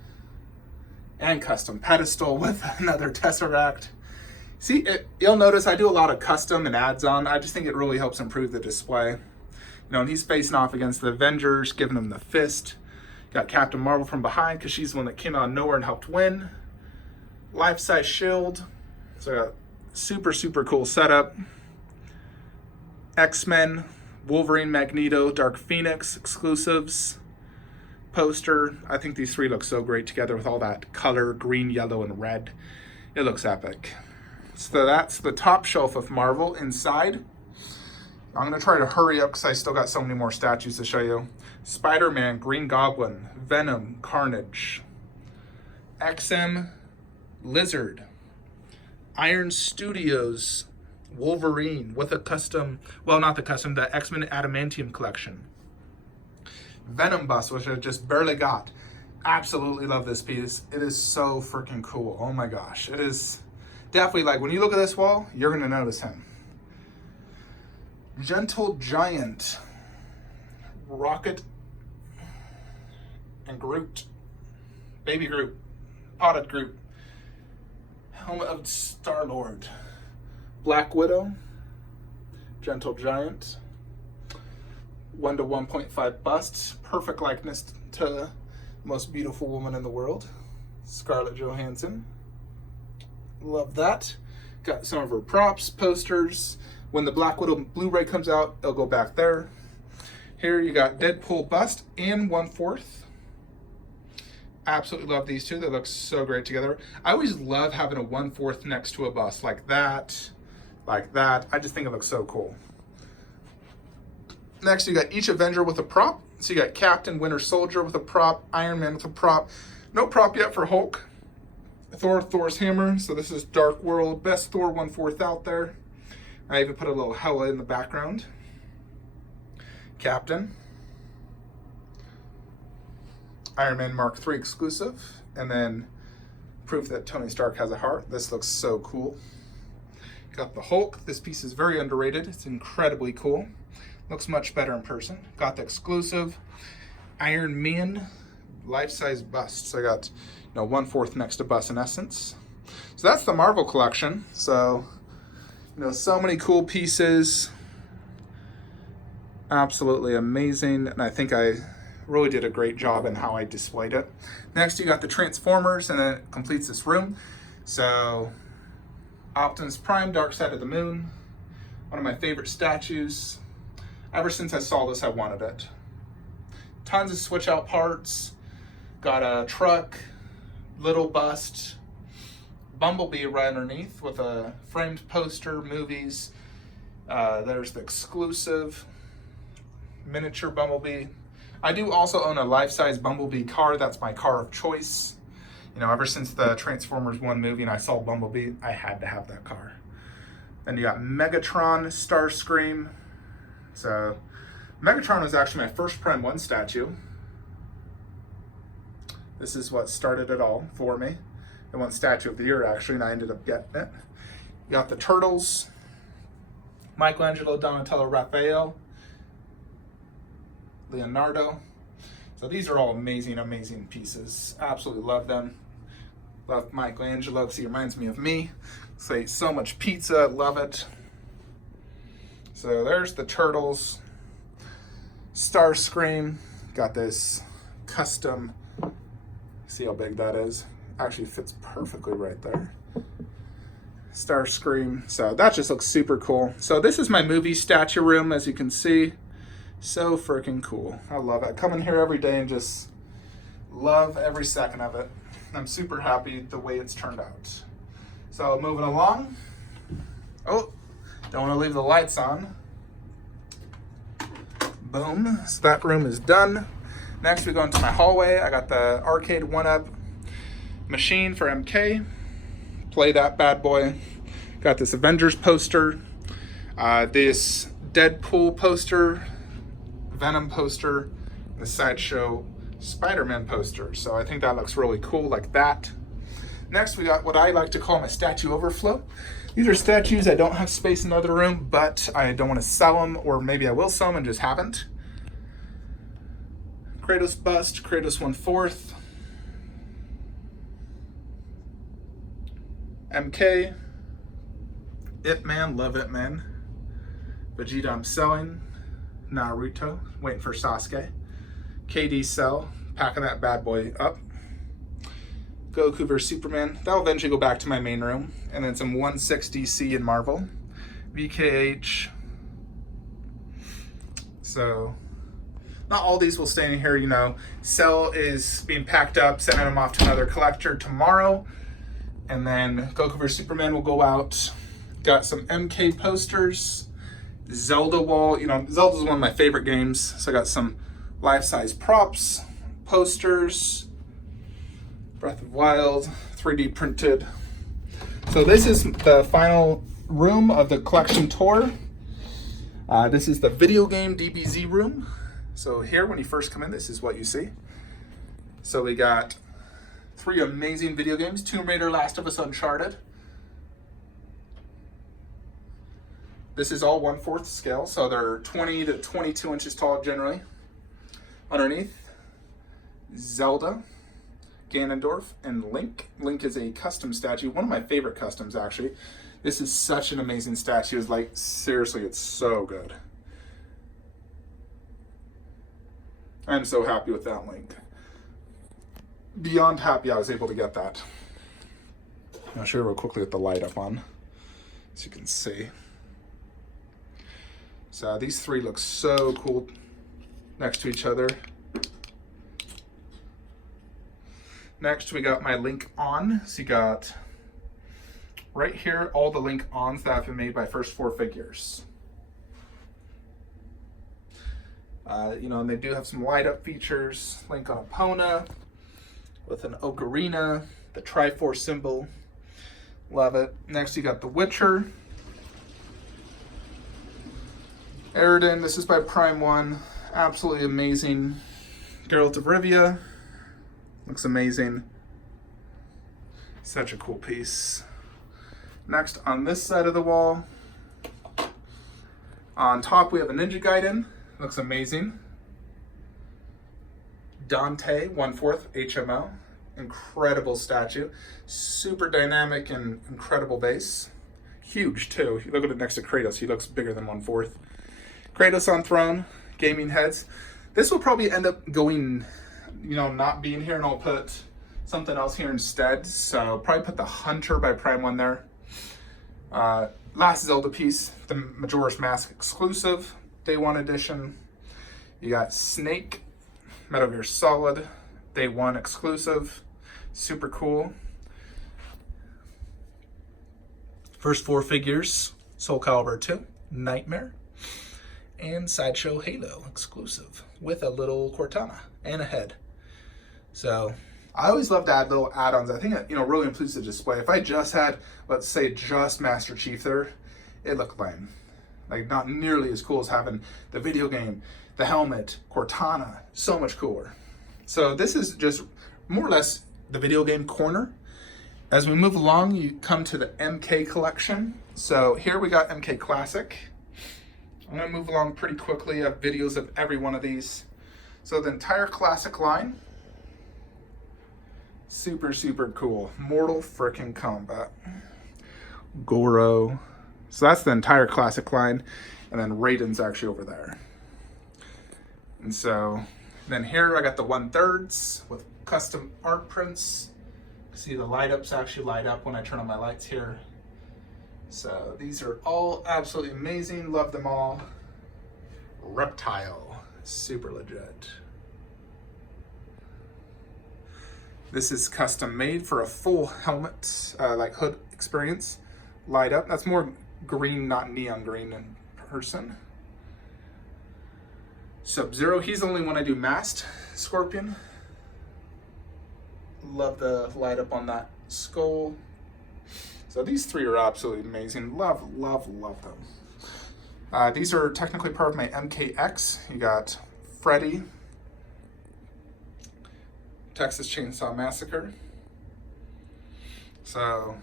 And custom pedestal with another Tesseract. See, you'll notice I do a lot of custom and adds on. I just think it really helps improve the display. You know, and he's facing off against the Avengers, giving him the fist. Got Captain Marvel from behind because she's the one that came out of nowhere and helped win. Life-size shield. So I got super, super cool setup. X-Men, Wolverine, Magneto, Dark Phoenix exclusives. Poster. I think these 3 look so great together with all that color, green, yellow, and red. It looks epic. So that's the top shelf of Marvel. Inside, I'm going to try to hurry up because I still got so many more statues to show you. Spider-Man, Green Goblin, Venom, Carnage, XM, Lizard, Iron Studios, Wolverine with a custom, well, not the custom, the X-Men Adamantium collection. Venom bust, which I just barely got. Absolutely love this piece. It is so freaking cool. Oh my gosh. It is definitely, like, when you look at this wall, you're going to notice him. Gentle Giant, Rocket, and Groot. Baby Groot. Potted Groot. Helmet of Star-Lord. Black Widow. Gentle Giant. 1 to 1.5 bust. Perfect likeness to the most beautiful woman in the world. Scarlett Johansson. Love that. Got some of her props, posters. When the Black Widow Blu-ray comes out, it'll go back there. Here you got Deadpool bust and 1/4. Absolutely love these 2. They look so great together. I always love having a 1/4 next to a bust like that, like that. I just think it looks so cool. Next, you got each Avenger with a prop. So you got Captain, Winter Soldier with a prop, Iron Man with a prop. No prop yet for Hulk. Thor's hammer. So this is Dark World. Best Thor 1/4 out there. I even put a little Hela in the background. Captain. Iron Man Mark III exclusive. And then proof that Tony Stark has a heart. This looks so cool. Got the Hulk. This piece is very underrated. It's incredibly cool. Looks much better in person. Got the exclusive Iron Man life-size bust. So I got, 1/4 next to bust in essence. So that's the Marvel collection. So, so many cool pieces. Absolutely amazing. And I think I really did a great job in how I displayed it. Next, you got the Transformers, and then it completes this room. So, Optimus Prime, Dark Side of the Moon. One of my favorite statues. Ever since I saw this, I wanted it. Tons of switch out parts. Got a truck, little bust, Bumblebee right underneath with a framed poster, movies. There's the exclusive miniature Bumblebee. I do also own a life-size Bumblebee car. That's my car of choice. Ever since the Transformers 1 movie and I saw Bumblebee, I had to have that car. Then you got Megatron, Starscream. So, Megatron was actually my first Prime 1 statue. This is what started it all for me. It won Statue of the Year, actually, and I ended up getting it. You got the Turtles, Michelangelo, Donatello, Raphael, Leonardo. So these are all amazing, amazing pieces. Absolutely love them. Love Michelangelo because he reminds me of me. So I ate so much pizza, love it. So there's the Turtles. Starscream. Got this custom. See how big that is? Actually fits perfectly right there. Starscream. So that just looks super cool. So this is my movie statue room, as you can see. So freaking cool. I love it. I come in here every day and just love every second of it. I'm super happy the way it's turned out. So moving along. Oh, don't want to leave the lights on. Boom, so that room is done. Next we go into my hallway. I got the arcade 1-up machine for MK. Play that bad boy. Got this Avengers poster, this Deadpool poster, Venom poster, the Sideshow Spider-Man poster. So I think that looks really cool like that. Next we got what I like to call my statue overflow. These are statues I don't have space in another room, but I don't want to sell them, or maybe I will sell them and just haven't. Kratos bust, Kratos 1/4. MK. Ip Man, love Ip Man. Vegeta I'm selling. Naruto, waiting for Sasuke. KD sell, packing that bad boy up. Goku vs Superman. That'll eventually go back to my main room. And then some 1/6 DC in Marvel. VKH. So, not all these will stay in here, you know. Cell is being packed up, sending them off to another collector tomorrow. And then Goku vs Superman will go out. Got some MK posters. Zelda wall. You know, Zelda's one of my favorite games. So I got some life-size props, posters. Breath of Wild, 3D printed. So this is the final room of the collection tour. This is the video game DBZ room. So here, when you first come in, this is what you see. So we got 3 amazing video games: Tomb Raider, Last of Us, Uncharted. This is all 1/4 scale, so they're 20 to 22 inches tall generally. Underneath, Zelda, Ganondorf, and Link. Link is a custom statue, one of my favorite customs actually. This is such an amazing statue. It's like, seriously, it's so good. I'm so happy with that Link. Beyond happy I was able to get that. I'll show you real quickly with the light up on, so you can see. So these 3 look so cool next to each other. Next, we got my Link On. So you got right here all the Link Ons that have been made by First 4 Figures. You know, and they do have some light up features. Link on Epona with an ocarina, the Triforce symbol. Love it. Next, you got The Witcher. Eridan, this is by Prime 1. Absolutely amazing. Geralt of Rivia. Looks amazing. Such a cool piece. Next, on this side of the wall, on top we have a Ninja Gaiden. Looks amazing. Dante, 1/4 HMO. Incredible statue. Super dynamic and incredible base. Huge too. You look at it next to Kratos, he looks bigger than 1/4. Kratos on throne, gaming heads. This will probably end up going, you know, not being here, and I'll put something else here instead. So probably put the Hunter by Prime 1 there. Last Zelda piece, the Majora's Mask exclusive, Day 1 edition. You got Snake, Metal Gear Solid, Day 1 exclusive. Super cool. First 4 Figures, Soul Calibur 2, Nightmare, and Sideshow Halo exclusive with a little Cortana and a head. So I always love to add little add-ons. I think it, you know, really improves the display. If I just had, let's say, just Master Chief there, it looked lame. Like, not nearly as cool as having the video game, the helmet, Cortana. So much cooler. So this is just more or less the video game corner. As we move along, you come to the MK collection. So here we got MK Classic. I'm gonna move along pretty quickly. I have videos of every one of these. So the entire Classic line, super, super cool. Mortal Frickin' Kombat. Goro. So that's the entire Classic line. And then Raiden's actually over there. And so then here I got the 1/3 with custom art prints. See the light ups actually light up when I turn on my lights here. So these are all absolutely amazing. Love them all. Reptile, super legit. This is custom made for a full helmet, like hood experience. Light up. That's more green, not neon green in person. Sub-Zero. He's the only one I do masked Scorpion. Love the light up on that skull. So these three are absolutely amazing. Love, love, love them. These are technically part of my MKX. You got Freddy, Texas Chainsaw Massacre. So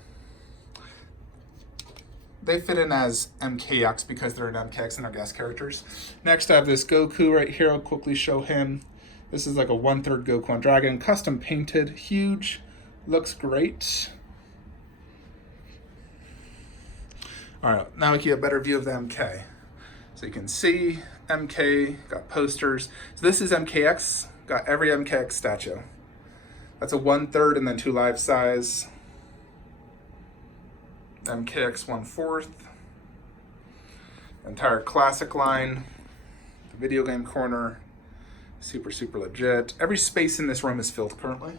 they fit in as MKX because they're an MKX and they're guest characters. Next I have this Goku right here. I'll quickly show him. This is like a 1/3 Goku on Dragon, custom painted, huge, looks great. All right, now we can get a better view of the MK. So you can see MK, got posters. So this is MKX, got every MKX statue. That's a 1/3 and then 2 life size. MKX 1/4. Entire classic line. The video game corner. Super, super legit. Every space in this room is filled currently.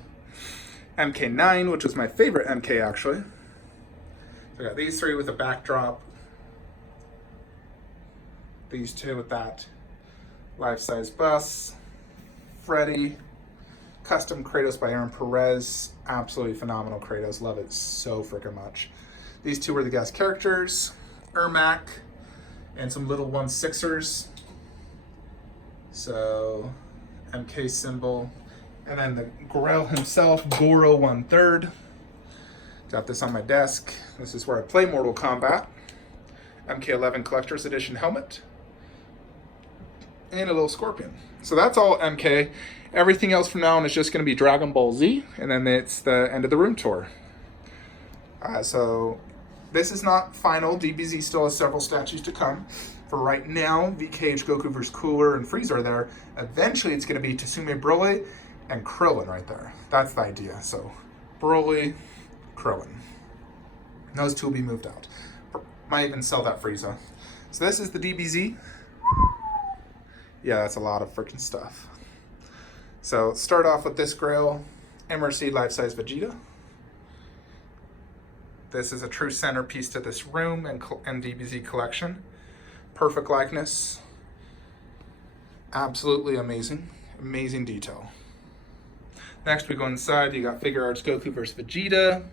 MK9, which was my favorite MK actually. So I got these three with a backdrop. These two with that life-size bus. Freddy. Custom Kratos by Aaron Perez. Absolutely phenomenal Kratos. Love it so freaking much. These two were the guest characters. Ermac and some little 1/6ers. So MK symbol. And then the Gorel himself, Goro 1/3. Got this on my desk. This is where I play Mortal Kombat. MK11 Collector's Edition helmet. And a little Scorpion. So that's all MK. Everything else from now on is just going to be Dragon Ball Z. And then it's the end of the room tour. So this is not final. DBZ still has several statues to come. For right now, VKH, Goku vs. Cooler, and Frieza are there. Eventually it's going to be Tsume Broly and Krillin right there. That's the idea. So Broly, Krillin. Those two will be moved out. Might even sell that Frieza. So this is the DBZ. Yeah, that's a lot of freaking stuff. So start off with this Grail, MRC life-size Vegeta. This is a true centerpiece to this room and DBZ collection. Perfect likeness. Absolutely amazing. Amazing detail. Next we go inside. You got Figure Arts Goku vs. Vegeta.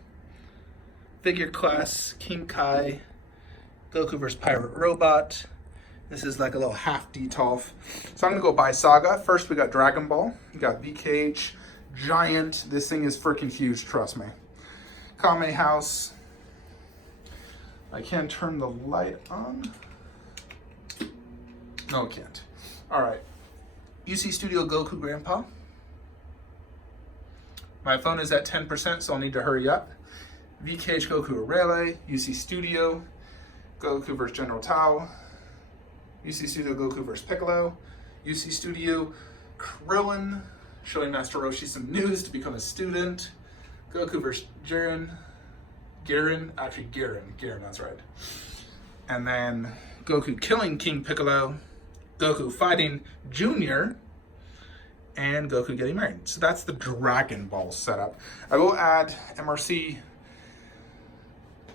Figure Class King Kai. Goku vs. Pirate Robot. This is like a little half detolf. So I'm gonna go by Saga. First we got Dragon Ball. You got VKH, giant. This thing is freaking huge, trust me. Kame House. I can't turn the light on. No, I can't. All right. UC Studio Goku Grandpa. My phone is at 10%, so I'll need to hurry up. VKH Goku Arele, UC Studio, Goku vs. General Tao, UC Studio Goku vs. Piccolo, UC Studio Krillin, showing Master Roshi some news to become a student, Goku vs. Garen, that's right. And then Goku killing King Piccolo, Goku fighting Junior, and Goku getting married. So that's the Dragon Ball setup. I will add MRC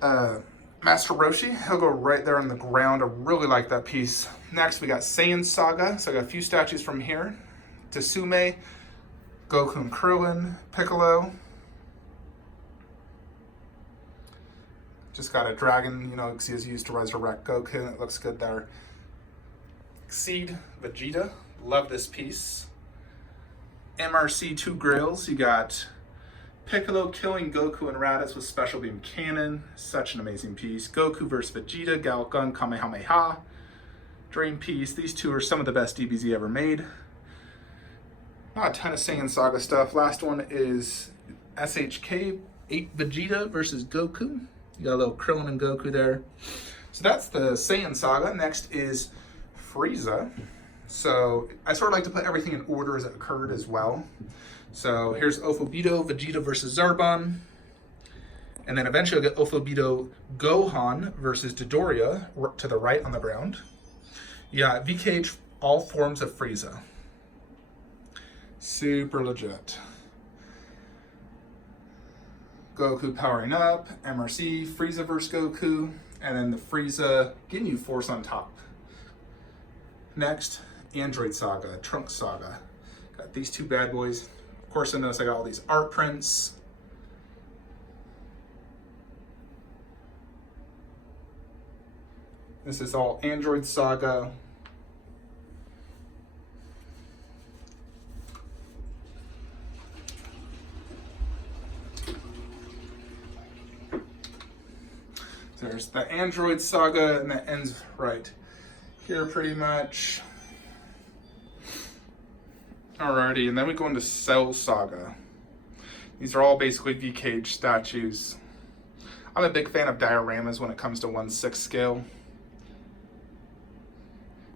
Master Roshi. He'll go right there on the ground. I really like that piece. Next, we got Saiyan Saga. So I got a few statues from here. Tsume, Goku and Krillin, Piccolo. Just got a dragon, you know, because he was used to resurrect Goku. It looks good there. Hcg Vegeta. Love this piece. MRC 2 Grails. You got Piccolo killing Goku and Raditz with Special Beam Cannon. Such an amazing piece. Goku vs. Vegeta, Gal Gun, Kamehameha. Dream piece. These two are some of the best DBZ ever made. Not a ton of Saiyan Saga stuff. Last one is SHK 8 Vegeta versus Goku. You got a little Krillin and Goku there. So that's the Saiyan Saga. Next is Frieza. So I sort of like to put everything in order as it occurred as well. So here's Ofobito, Vegeta versus Zarbon. And then eventually I'll get Ofobito Gohan versus Dodoria to the right on the ground. Yeah, VKH, all forms of Frieza. Super legit. Goku powering up, MRC, Frieza vs. Goku, and then the Frieza Ginyu Force on top. Next, Android Saga, Trunks Saga. Got these two bad boys. Of course, I notice I got all these art prints. This is all Android Saga. There's the Android Saga, and that ends right here pretty much. Alrighty, and then we go into Cell Saga. These are all basically VCage statues. I'm a big fan of dioramas when it comes to 1/6 scale.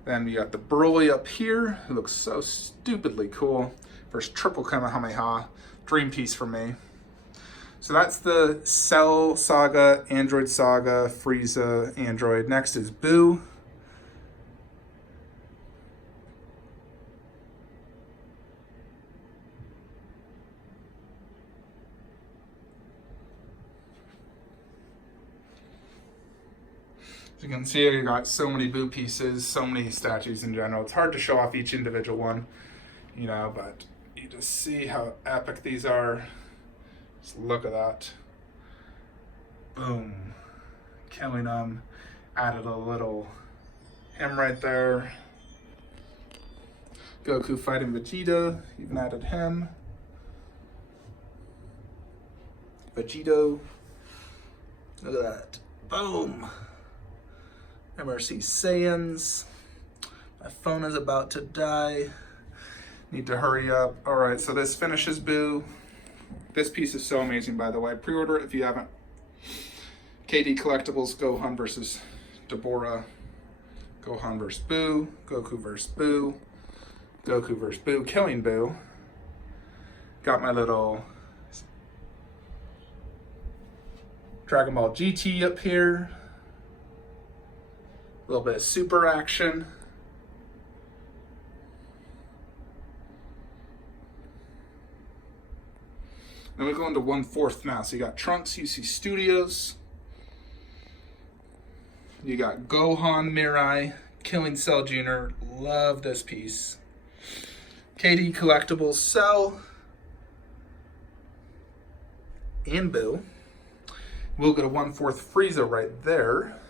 Then we got the Broly up here, who looks so stupidly cool. First triple Kamehameha, dream piece for me. So that's the Cell Saga, Android Saga, Frieza, Android. Next is Boo. As you can see, I got so many Boo pieces, so many statues in general. It's hard to show off each individual one, you know, but you just see how epic these are. Just look at that. Boom. Killing them. Added a little him right there. Goku fighting Vegeta. Even added him. Vegito. Look at that. Boom. MRC Saiyans. My phone is about to die. Need to hurry up. Alright, so this finishes Boo. This piece is so amazing, by the way. Pre-order it if you haven't. KD Collectibles, Gohan versus Deborah. Gohan versus Boo. Goku versus Boo. Goku versus Boo. Killing Boo. Got my little Dragon Ball GT up here. A little bit of super action. Then we go into 1/4 now. So you got Trunks, UC Studios. You got Gohan Mirai, Killing Cell Jr. Love this piece. KD Collectibles Cell. And Boo. We'll get a 1/4 Frieza right there.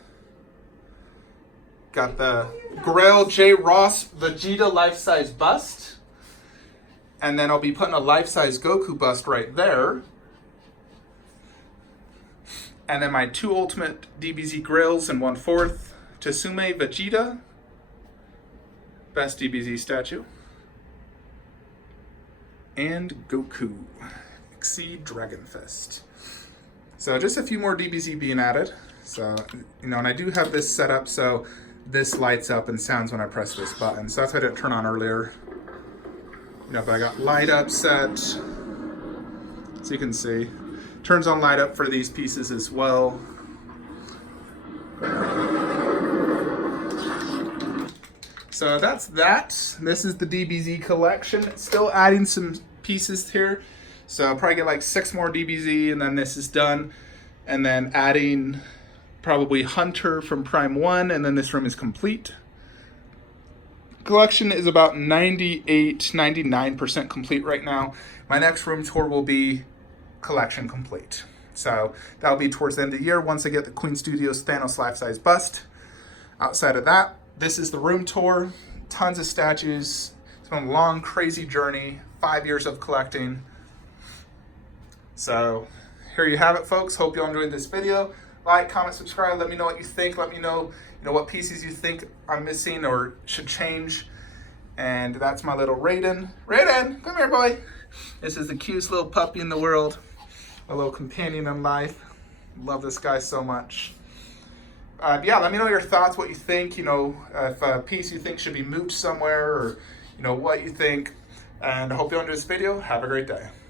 Got the Grail J. Ross Vegeta life-size bust. And then I'll be putting a life-size Goku bust right there. And then my 2 ultimate DBZ grills in 1/4. Tsume Vegeta. Best DBZ statue. And Goku. Hcg Dragon Fist. So just a few more DBZ being added. So, you know, and I do have this set up so this lights up and sounds when I press this button. So that's why I didn't turn on earlier. You know, but I got light up set, so you can see. Turns on light up for these pieces as well. So that's that. This is the DBZ collection. Still adding some pieces here. So I'll probably get like 6 more DBZ and then this is done. And then adding probably Hunter from Prime 1 and then this room is complete. Collection is about 98-99% complete right now. My next room tour will be collection complete. So that'll be towards the end of the year once I get the Queen Studios Thanos life-size bust. Outside of that, this is the room tour. Tons of statues. It's been a long, crazy journey. 5 years of collecting. So here you have it, folks. Hope you all enjoyed this video. Like, comment, subscribe. Let me know what you think. Let me know, what pieces you think I'm missing or should change. And that's my little Raiden. Raiden, come here, boy. This is the cutest little puppy in the world. A little companion in life. Love this guy so much. Yeah, let me know your thoughts, what you think. If a piece you think should be moved somewhere or, what you think. And I hope you enjoyed this video. Have a great day.